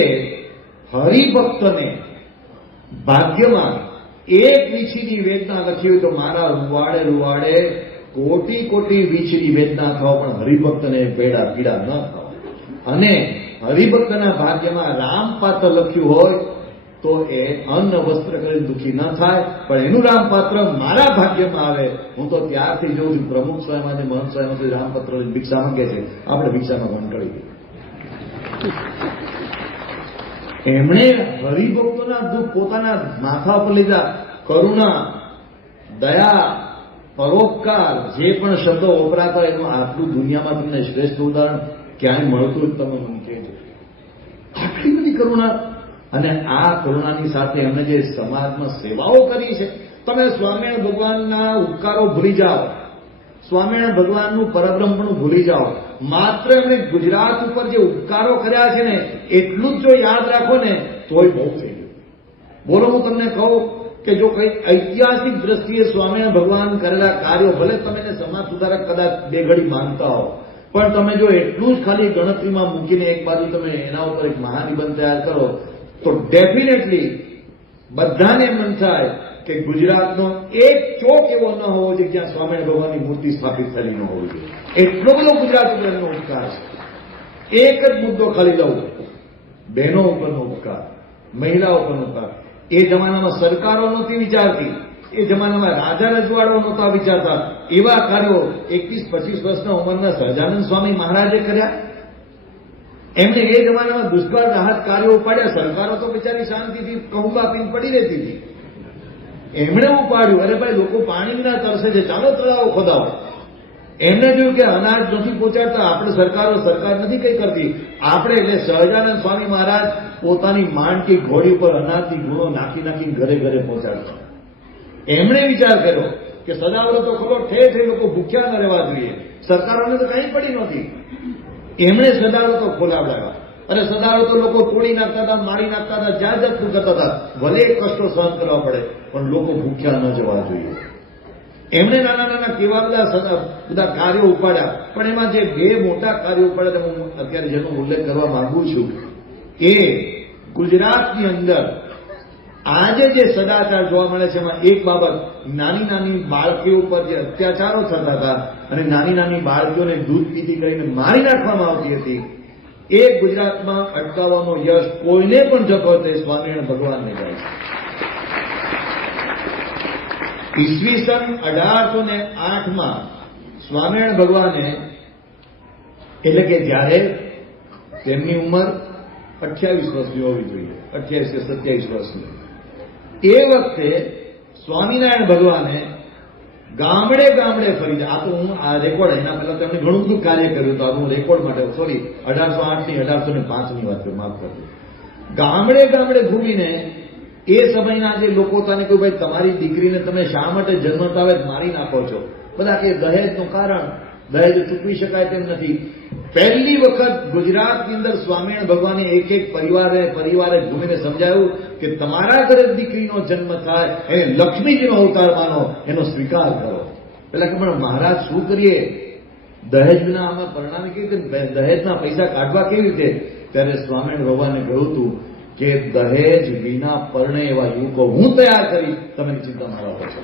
હરિભક્તને ભાગ્યમાં એક વીછીની વેદના લખી હોય તો મારા રૂવાડે કોટી કોટી વીછીની વેદના થાવ, પણ હરિભક્તને પીડા ન થાવ. અને હરિભક્તના ભાગ્યમાં રામપાત્ર લખ્યું હોય તો એ અન્ન વસ્ત્ર કરીને દુઃખી ન થાય, પણ એનું રામપાત્ર મારા ભાગ્યમાં આવે. હું તો ત્યારથી જોઉં છું, પ્રમુખ સ્વયં અને મહંત સ્વયં રામપત્ર ભિક્ષા માંગે છે, આપણે ભિક્ષામાં બંધ કરી દીધું. એમણે હરિભક્તોના દુઃખ પોતાના માથા પર લીધા. કરુણા, દયા, પરોપકાર, જે પણ શબ્દો વપરાતા એનું આટલું દુનિયામાં તમને શ્રેષ્ઠ ઉદાહરણ ક્યાંય મળતું જ તમે મને કહેજો. આટલી બધી કરુણા. અને આ કરુણાની સાથે એમણે જે સમાજમાં સેવાઓ કરી છે. તમે સ્વામિનારાયણ ભગવાનના ઉપકારો ભૂલી જાઓ, સ્વામિનારાયણ ભગવાનનું પરબ્રહ્મપણું ભૂલી જાઓ. માત્ર એમણે ગુજરાત ઉપર જે ઉપકારો કર્યા છે ને એટલું જ જો યાદ રાખો ને તોય બહુ થઈ ગયું. બોલો, હું તમને કહું કે જો કંઈ ઐતિહાસિક દ્રષ્ટિએ સ્વામિનારાયણ ભગવાન કરેલા કાર્યો, ભલે તમે સમાજ સુધારક કદાચ બે ઘડી માનતા હો, પણ તમે જો એટલું જ ખાલી ગણતરીમાં મૂકીને એક બાજુ તમે એના ઉપર એક મહાનિબંધ તૈયાર કરો તો ડેફિનેટલી બધાને મન થાય કે ગુજરાતનો એક ચોક એવો ન હોવો જોઈએ જ્યાં સ્વામિનારાયણ ભગવાનની મૂર્તિ સ્થાપિત થયેલી ન હોવી જોઈએ. એટલો બધો ગુજરાત ઉપર એમનો ઉપકાર છે. એક જ મુદ્દો ખાલી લઉં, બહેનો ઉપરનો ઉપકાર, મહિલાઓ ઉપરનો ઉપકાર. એ જમાનામાં સરકારો નહોતી વિચારતી, એ જમાનામાં રાજા રજવાડો નહોતા વિચારતા. એવા કાર્યો 21-25 વર્ષના ઉંમરના સહજાનંદ સ્વામી મહારાજે કર્યા. એમને એ જમાનામાં દુષ્કાળ રાહત કાર્યો ઉપાડ્યા. સરકારો તો બિચારી શાંતિથી કહું આપીને પડી રહેતી હતી. એમણે ઉપાડ્યું, અરે ભાઈ લોકો પાણી વિના તરસે છે, ચાલો તળાવો ખોદાવો. એમને જોયું કે અનાજ નથી પહોંચાડતા, આપણે સરકાર નથી કઈ કરતી, આપણે એટલે સહજાનંદ સ્વામી મહારાજ પોતાની માંડકી ઘોડી ઉપર અનાજની ગુણો નાખીને ઘરે ઘરે પહોંચાડતા. એમણે વિચાર કર્યો કે સદાવડો તો ખરો, ઠેર ઠેર લોકો ભૂખ્યા ન રહેવા જોઈએ. સરકારોને તો કંઈ પડી નહોતી. એમણે સદાવડો તો ખોલાવડાવ્યા. અને સદાવડો તો લોકો તોડી નાખતા હતા, મારી નાખતા હતા, જાત જાતનું કરતા હતા. ભલે કષ્ટો સહન કરવા પડે, પણ લોકો ભૂખ્યા ન જવા જોઈએ. એમણે નાના નાના કેવા બધા કાર્યો ઉપાડ્યા, પણ એમાં જે બે મોટા કાર્યો ઉપાડ્યા હું અત્યારે જેનો ઉલ્લેખ કરવા માંગુ છું એ ગુજરાતની અંદર આજે જે સદાચાર જોવા મળે છે એમાં એક બાબત, નાની નાની બાળકીઓ ઉપર જે અત્યાચારો થતા હતા અને નાની નાની બાળકીઓને દૂધ પીતી કરીને મારી નાખવામાં આવતી હતી, એ ગુજરાતમાં અટકાવવાનો યશ કોઈને પણ જતો તે સ્વામિનારાયણ ભગવાનને જાય છે. ઈસવીસન 1808 સ્વામિનારાયણ ભગવાને, એટલે કે જ્યારે તેમની ઉંમર 28 વર્ષની હોવી જોઈએ, 28 કે 27 વર્ષની, એ વખતે સ્વામિનારાયણ ભગવાને ગામડે ગામડે ફરી જાય. આ તો હું આ રેકોર્ડ, એના પહેલા તેમણે ઘણું બધું કાર્ય કર્યું હતું. હું રેકોર્ડ માટે સોરી 1808 ની 1805 ની વાત કરું, માફ કરજો. ગામડે ગામડે ઘૂમીને એ સમયના જે લોકો તને કહ્યું ભાઈ તમારી દીકરીને તમે શા માટે જન્મતા આવે મારી નાખો છો, બધા કે દહેજનું કારણ, દહેજ ચૂકવી શકાય તેમ નથી. પહેલી વખત ગુજરાતની અંદર સ્વામિનારાયણ ભગવાને એક એક પરિવારે ઘૂમીને સમજાયું કે તમારા ઘરે દીકરીનો જન્મ થાય એને લક્ષ્મીજીનો અવતાર માનો, એનો સ્વીકાર કરો. પેલા કે પણ મહારાજ શું કરીએ, દહેજના આમાં પરિણામે કેવી રીતે, દહેજના પૈસા કાઢવા કેવી રીતે? ત્યારે સ્વામિનારાયણ ભગવાને કહ્યું હતું કે દહેજ વિના પરણે એવા યુવકો હું તૈયાર કરી, તમે ચિંતા મારા ઉપર છે,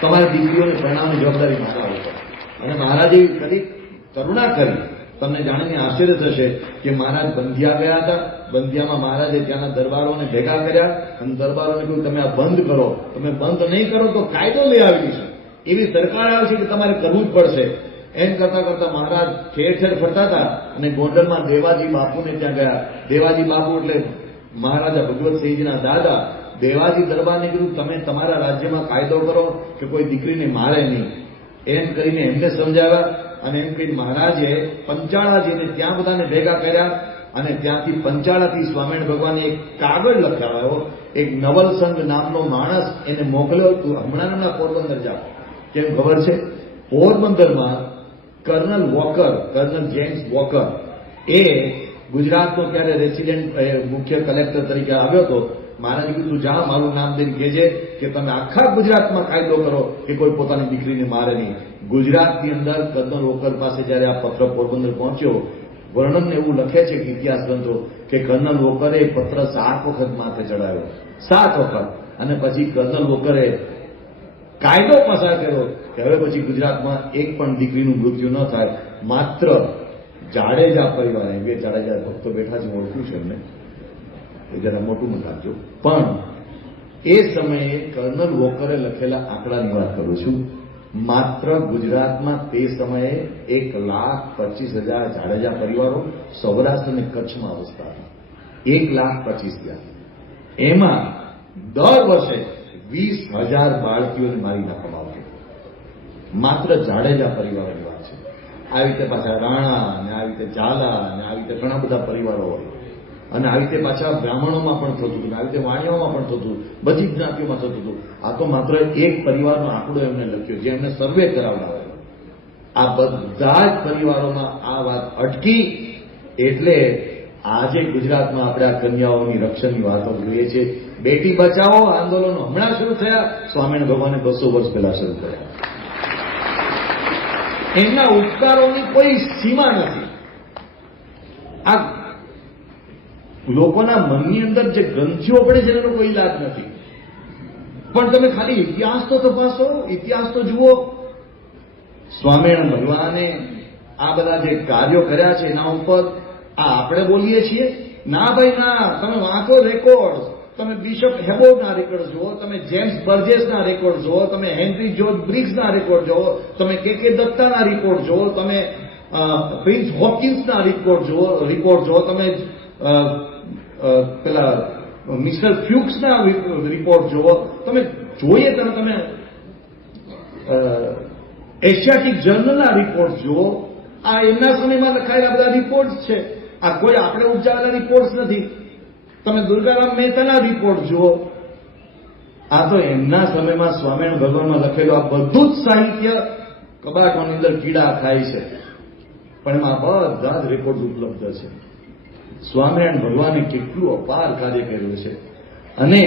તમારી દીકરીઓને પરિણામની જવાબદારી મારા ઉપર. અને મહારાજે કદી કરુણા કરી. તમને જાણીને આશ્ચર્ય થશે કે મહારાજ બંધિયા ગયા હતા. બંધિયામાં મહારાજે ત્યાંના દરબારોને ભેગા કર્યા અને દરબારોને કહ્યું તમે આ બંધ કરો, તમે બંધ નહીં કરો તો કાયદો લઈ આવીશું, એવી સરકાર આવશે કે તમારે કરવું જ પડશે. એમ કરતા કરતા મહારાજ ઠેર ઠેર ફરતા હતા અને ગોંડલમાં દેવાજી બાપુને ત્યાં ગયા. દેવાજી બાપુ એટલે મહારાજા ભગવતસિંહજીના દાદા. દેવાજી દરબારને કીધું તમે તમારા રાજ્યમાં કાયદો કરો કે કોઈ દીકરીને મારે નહીં. એમ કરીને એમને સમજાવ્યા અને એમ કહીને મહારાજે પંચાળાજીને ત્યાં બધાને ભેગા કર્યા અને ત્યાંથી પંચાળાથી સ્વામિનારાયણ ભગવાને એક કાગળ લખાવ્યો. એક નવલસંગ નામનો માણસ એને મોકલ્યો હતું. હમણાં પોરબંદર જાઓ, કેમ ખબર છે? પોરબંદરમાં colonel Walker, colonel James Walker, એ ગુજરાતનો ત્યારે રેસિડેન્ટ મુખ્ય કલેક્ટર તરીકે આવ્યો હતો. મહારાજે કીધું તું જા મારું નામ દઈને કહેજે કે તમે આખા ગુજરાતમાં કાયદો કરો કે કોઈ પોતાની દીકરીને મારે નહીં. ગુજરાતની અંદર કર્નલ વોકર પાસે જયારે આ પત્ર પોરબંદર પહોંચ્યો, વર્ણન એવું લખે છે કે ઇતિહાસ ગ્રંથો કે કર્નલ વોકરે પત્ર 7 વખત માથે ચડાવ્યો, 7 વખત. અને પછી કર્નલ વોકરે કાયદો પસાર કર્યો કે હવે પછી ગુજરાતમાં એક પણ દીકરીનું મૃત્યુ ન થાય. માત્ર જાડેજા પરિવારે, બે જાડેજા ભક્તો બેઠા છે, ઓળખ્યું છે એમને, એ જરા મોટું મત આપજો. પણ એ સમયે કર્નલ વોકરે લખેલા આંકડાની વાત કરું છું. માત્ર ગુજરાતમાં તે સમયે 1,25,000 જાડેજા પરિવારો સૌરાષ્ટ્ર અને કચ્છમાં વસતા હતા. 1,25,000. એમાં દર વર્ષે 20,000 બાળકીઓને મારી નાખવામાં આવતી. માત્ર જાડેજા પરિવારોની વાત છે. આવી રીતે પાછા રાણા અને આવી રીતે ઝાલા અને આવી રીતે ઘણા બધા પરિવારો હોય. અને આવી રીતે પાછા બ્રાહ્મણોમાં પણ થતું હતું, આવી રીતે વાણિયાઓમાં પણ થતું, બધી જ્ઞાતિઓમાં થતું હતું. આ તો માત્ર એક પરિવારનો આંકડો એમને લખ્યો, જે એમને સર્વે કરાવડાવ્યો. આ બધા જ પરિવારોમાં આ વાત અટકી. એટલે આજે ગુજરાતમાં આપણે આ કન્યાઓની રક્ષણની વાતો જોઈએ છીએ. બેટી બચાવો આંદોલનો હમણાં શરૂ થયા, સ્વામિનારાયણ ભગવાને 200 વર્ષ પહેલા શરૂ કર્યા. એમના ઉપકારોની કોઈ સીમા નથી. આ લોકોના મનની અંદર જે ગ્રંથિઓ પડે છે એનો કોઈ ઈલાજ નથી. પણ તમે ખાલી ઇતિહાસ તો તપાસો, ઇતિહાસ તો જુઓ. સ્વામિનારાયણ ભગવાને આ બધા જે કાર્યો કર્યા છે એના ઉપર આ આપણે બોલીએ છીએ? ના ભાઈ ના. તમે વાંચો રેકોર્ડ, તમે બિશપ હેબોર્ડના રેકોર્ડ જુઓ, તમે જેમ્સ બર્જેસના રેકોર્ડ જુઓ, તમે હેનરી જ્યોર્જ બ્રિગ્સના રેકોર્ડ જુઓ, તમે કે દત્તાના રિપોર્ટ જુઓ, તમે પ્રિન્સ હોપકિન્સના રિપોર્ટ જુઓ, તમે પેલા મિસ્ટર ફ્યુક્સના રિપોર્ટ જુઓ, તમે જોઈએ તમે એશિયાટિક જર્નલના રિપોર્ટ જુઓ. આ એમના સમયમાં લખાયેલા બધા રિપોર્ટ છે. આ કોઈ આપણે ઉપજાવેલા રિપોર્ટ નથી. તમે દુર્ગારામ મહેતાના રિપોર્ટ જુઓ. આ તો એમના સમયમાં સ્વામિનારાયણ ભગવાનમાં લખેલું આ બધું જ સાહિત્ય કબાટોની અંદર કીડા ખાય છે, પણ એમાં બધા જ રેકોર્ડ ઉપલબ્ધ છે. સ્વામિનારાયણ ભગવાને કેટલું અપાર કાર્ય કર્યું છે. અને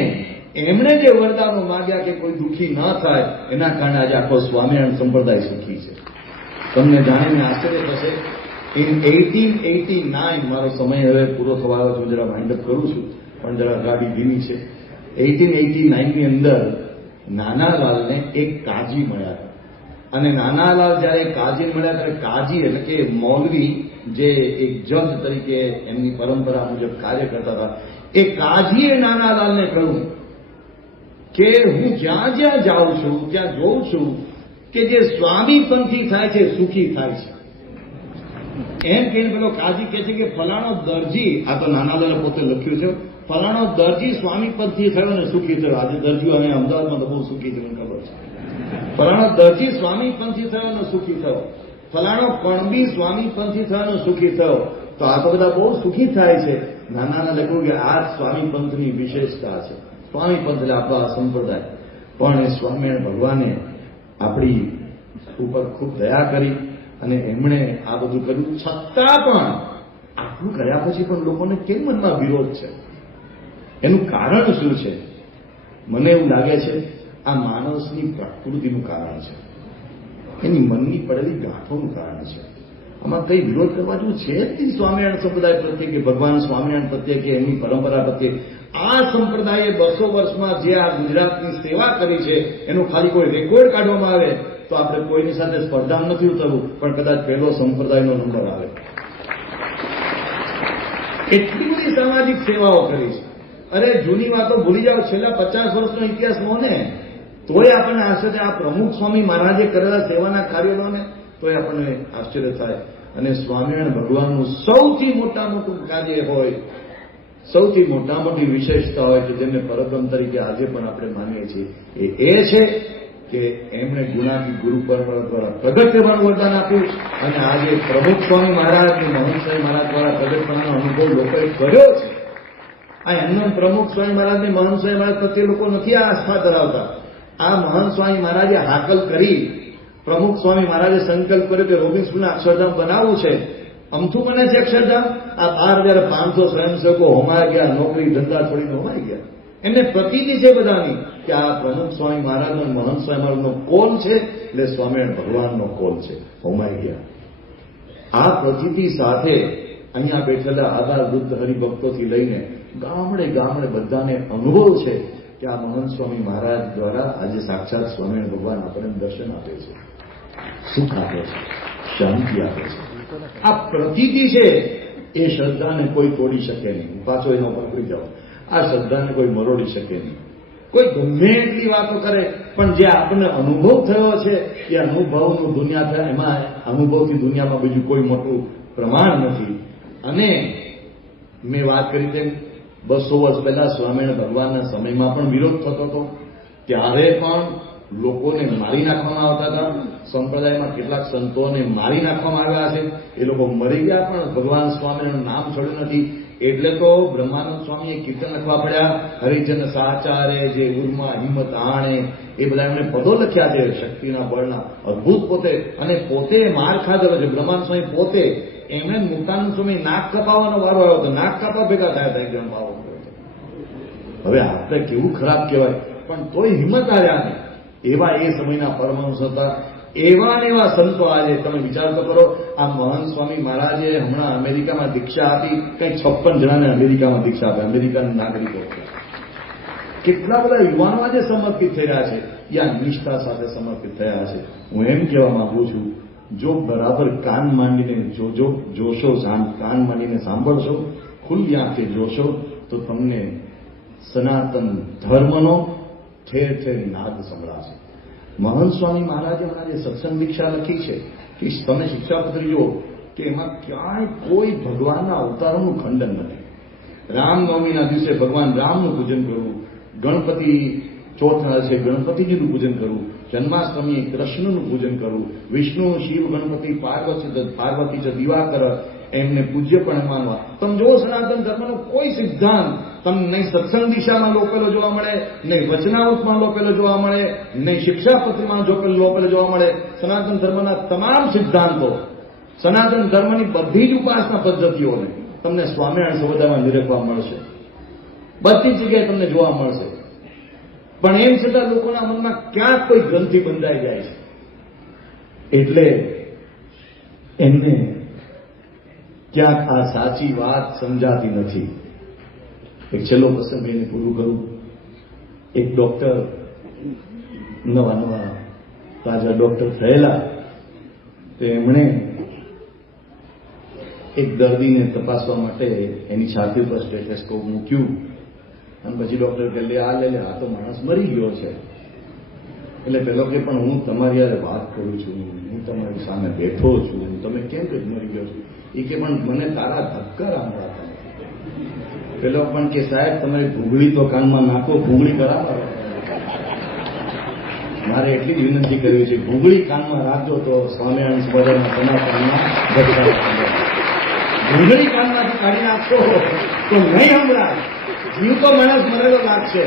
એમણે જે વરદાનો માંગ્યા કે કોઈ દુઃખી ન થાય, એના કારણે આજે આખો સ્વામિનારાયણ સંપ્રદાય સુખી છે. તમને જાણીને આશ્ચર્ય થશે, ઇન 1889, મારો સમય હવે પૂરો થવા આવ્યો છે, જરા વાઇન્ડ અપ કરું છું, પણ જરા ગાડી ધીમી છે. 1889 ની અંદર નાનાલાલને એક કાજી મળ્યા હતા. અને નાનાલાલ જયારે કાજી મળ્યા ત્યારે કાજી એટલે કે મૌલવી, જે એક જજ તરીકે એમની પરંપરા મુજબ કાર્ય કરતા હતા, એ કાજીએ નાનાલાલને કહ્યું કે હું જ્યાં જ્યાં જાઉં છું ત્યાં જોઉં છું કે જે સ્વામીપંથી થાય છે સુખી થાય છે. એમ કહીને પેલો કાજી કહે છે કે ફલાણો દરજી, આ તો નાનાલાલે પોતે લખ્યું છે, ફલાણો દરજી સ્વામીપંથી થયો ને સુખી થયો. આજે દરજીઓ અમે અમદાવાદમાં તો બહુ સુખી છે, મને ખબર છે. ફલાણો દરજી સ્વામીપંથી થયો ને સુખી થયો, ફલાણો કણબી સ્વામીપંથી થયો ને સુખી થયો. તો આ તો બધા બહુ સુખી થાય છે. નાનાને લખ્યું કે આ સ્વામીપંથની વિશેષતા છે. સ્વામીપંથ એટલે આપણા સંપ્રદાય. પણ એ સ્વામિનારાયણ ભગવાને આપણી ઉપર ખૂબ દયા કરી અને એમણે આ બધું કર્યું. છતાં પણ આટલું કર્યા પછી પણ લોકોને કેમ મનમાં વિરોધ છે? એનું કારણ શું છે? મને એવું લાગે છે આ માણસની પ્રકૃતિનું કારણ છે, એની મનની પડેલી ગાંઠોનું કારણ છે. આમાં કઈ વિરોધ કરવા જેવું છે જ નહીં સ્વામિનારાયણ સંપ્રદાય પ્રત્યે કે ભગવાન સ્વામિનારાયણ પ્રત્યે કે એમની પરંપરા પ્રત્યે. આ સંપ્રદાયે 200 વર્ષમાં જે આ ગુજરાતની સેવા કરી છે એનું ખાલી કોઈ રેકોર્ડ કાઢવામાં આવે તો આપણે કોઈની સાથે સ્પર્ધા નથી ઉતરવું, પણ કદાચ પહેલો સંપ્રદાયનો નંબર આવે. એટલી બધી સામાજિક સેવાઓ કરી છે. અરે જૂની વાતો ભૂલી જાઓ, છેલ્લા 50 વર્ષનો ઇતિહાસ લો ને, તોય આપણને આશ્ચર્ય, આ પ્રમુખ સ્વામી મહારાજે કરેલા સેવાના કાર્યો ને તોય આપણને આશ્ચર્ય થાય. અને સ્વામિનારાયણ ભગવાનનું સૌથી મોટું કાર્ય હોય, સૌથી મોટી વિશેષતા હોય કે જેમને પરબ્રહ્મ તરીકે આજે પણ આપણે માનીએ છીએ, એ છે કે એમણે ગુણાતી ગુરુ પરંપરા દ્વારા પ્રગટ થવાનું વરદાન આપ્યું. અને આજે પ્રમુખ સ્વામી મહારાજ અને મહંત સ્વામી મહારાજ દ્વારા પ્રગટપણાનો અનુભવ લોકોએ કર્યો છે. આ એમનો પ્રમુખ સ્વામી મહારાજ ને મહંત સ્વામી મહારાજ પ્રત્યે લોકો નથી આસ્થા ધરાવતા. આ મહંત સ્વામી મહારાજે હાકલ કરી, પ્રમુખ સ્વામી મહારાજે સંકલ્પ કર્યો કે રોબિન સ્કૂલના અક્ષરધામ બનાવવું છે. અમથું બને છે અક્ષરધામ? આ 12,500 સ્વયંસેવકો હોમાઈ ગયા, નોકરી ધંધા છોડીને હોમાઈ ગયા. એમને પ્રતીતિ છે બધાની કે આ પ્રમુખ સ્વામી મહારાજનો મહંત સ્વામી મહારાજનો કોલ છે, એટલે સ્વામિનારાયણ ભગવાનનો કોલ છે. હોમાઈ ગયા. આ પ્રતીતિ સાથે અહીંયા બેઠેલા આધાર વૃદ્ધ હરિભક્તોથી લઈને ગામડે ગામડે બધાને અનુભવ છે કે આ મહંત સ્વામી મહારાજ દ્વારા આજે સાક્ષાત સ્વામિનારાયણ ભગવાન આપણને દર્શન આપે છે, સુખ આપે છે, શાંતિ આપે છે. આ પ્રતીતિ છે, એ શ્રદ્ધાને કોઈ તોડી શકે નહીં. પાછો એના ઉપર પડી જાઓ. આ શ્રદ્ધાને કોઈ મરોડી શકે નહીં. કોઈ ગમે એટલી વાતો કરે, પણ જે આપણને અનુભવ થયો છે એ અનુભવનું દુનિયા થાય, એમાં અનુભવથી દુનિયામાં બીજું કોઈ મોટું પ્રમાણ નથી. અને મેં વાત કરી તેમ 200 વર્ષ પહેલા સ્વામિનારાયણ ભગવાનના સમયમાં પણ વિરોધ થતો હતો. ત્યારે પણ લોકોને મારી નાખવામાં આવતા હતા. સંપ્રદાયમાં કેટલાક સંતોને મારી નાખવામાં આવ્યા છે. એ લોકો મરી ગયા, પણ ભગવાન સ્વામિનારાયણનું નામ છોડ્યું નથી. એટલે તો બ્રહ્માનંદ સ્વામીએ કીર્તન લખવા પડ્યા. હરિજન સાચારે જે ઉર્મા હિંમત આણે, એ બધા એમણે પદો લખ્યા છે શક્તિના બળના, અદભુત પોતે. અને પોતે માર ખાધેલો છે બ્રહ્માનંદ સ્વામી પોતે. એમણે મુક્તાનંદ સ્વામી નાક કપાવવાનો વારો આવ્યો હતો, નાક કાપા ભેગા થયા હતા એકદમ ભાવ. હવે આપણે કેવું ખરાબ કહેવાય, પણ તોય હિંમત આવ્યા ને. એવા એ સમયના પરમહંસ હતા. એવા ને એવા સંતો આજે તમે વિચાર તો કરો. આ મહંત સ્વામી મહારાજે હમણાં અમેરિકામાં દીક્ષા આપી, કંઈક 56 જણાને અમેરિકામાં દીક્ષા આપી, અમેરિકાના નાગરિકો. કેટલા બધા યુવાનો આજે સમર્પિત થઈ રહ્યા છે, યા નિષ્ઠા સાથે સમર્પિત થયા છે. હું એમ કહેવા માંગુ છું, જો બરાબર કાન માંડીને જોશો, કાન માંડીને સાંભળશો, ખુલ્લી આંખે જોશો, તો તમને સનાતન ધર્મનો ઠેર ઠેર નાદ સંભળાશે. મહંત સ્વામી મહારાજે હમણાં જે સત્સંગ દીક્ષા લખી છે, કે તમે શિક્ષાપત્ર જુઓ કે એમાં ક્યાંય કોઈ ભગવાનના અવતારોનું ખંડન નથી. રામનવમીના દિવસે ભગવાન રામનું પૂજન કરવું, ગણપતિ ચોથના છે ગણપતિજીનું પૂજન કરવું, જન્માષ્ટમીએ કૃષ્ણનું પૂજન કરવું, વિષ્ણુ શિવ ગણપતિ પાર્વતી છે દિવાકર, એમને પૂજ્ય પણ માનવા. તમે જુઓ સનાતન ધર્મનો કોઈ સિદ્ધાંત તમને નહીં સત્સંગ દિશામાં લોપેલો જોવા મળે, નહીં વચનાવૃતમાં લોપેલો જોવા મળે, નહીં શિક્ષાપત્રમાં લોપેલો જોવા મળે. સનાતન ધર્મના તમામ સિદ્ધાંતો, સનાતન ધર્મની બધી જ ઉપાસના પદ્ધતિઓને તમને સ્વામિનારાયણ સંપ્રદાયમાં નિરખવા મળશે. બધી જગ્યાએ તમને જોવા મળશે. પણ એમ છતાં લોકોના મનમાં ક્યાંક કોઈ ગ્રંથિ બંધાઈ જાય છે. એટલે એમને ક્યાંક આ સાચી વાત સમજાતી નથી. એક છેલ્લો પ્રસંગ એને પૂરું કરું. એક ડોક્ટર નવા તાજા ડોક્ટર થયેલા, તો એમણે એક દર્દીને તપાસવા માટે એની છાતી પર સ્ટેથોસ્કોપ મૂક્યું અને પછી ડોક્ટર કહે લે આ તો માણસ મરી ગયો છે. એટલે પેલો કે પણ હું તમારી યારે વાત કરું છું, હું તમારી સામે બેઠો છું, તમે કેમ કે મરી ગયો છો? એ કે પણ મને તારા ધક્કા સાંભળાતા નથી. પેલો પણ કે સાહેબ તમારી ભૂગળી તો કાનમાં નાખો, ભૂગળી કરાવો. મારે એટલી જ વિનંતી કરવી છે, ભૂગળી કાનમાં રાખજો તો સ્વામિનારાયણ સંપ્રદાયના સનાતનમાં ધક્કા. ભૂગળી કાનમાંથી કાઢી નાખશો તો નહીં હમણાં જીવતો માણસ મરેલો લાગશે.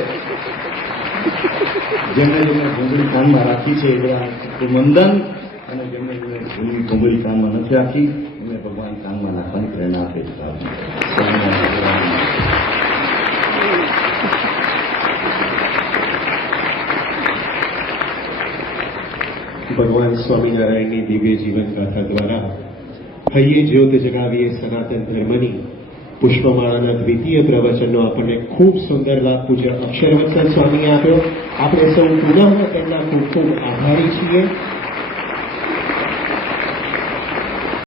જેમને ભૂંગળી કાનમાં રાખી છે એ મંદન, અને જેમને ભૂંગળી કાનમાં નથી રાખી એમને ભગવાન કાનમાં નાખવાની પ્રેરણા આપે છે. ભગવાન સ્વામિનારાયણની દિવ્ય જીવન ગાથા દ્વારા હૈયે જ્યોત જગાવીએ સનાતન ધર્મની પુષ્પમાળાના દ્વિતીય પ્રવચનનો આપણને ખૂબ સુંદર લાભ પૂજ્ય અક્ષરવત્સલ સ્વામીએ આપ્યો. આપણે સૌ પુનઃ તેમના ખૂબ ખૂબ આભારી છીએ.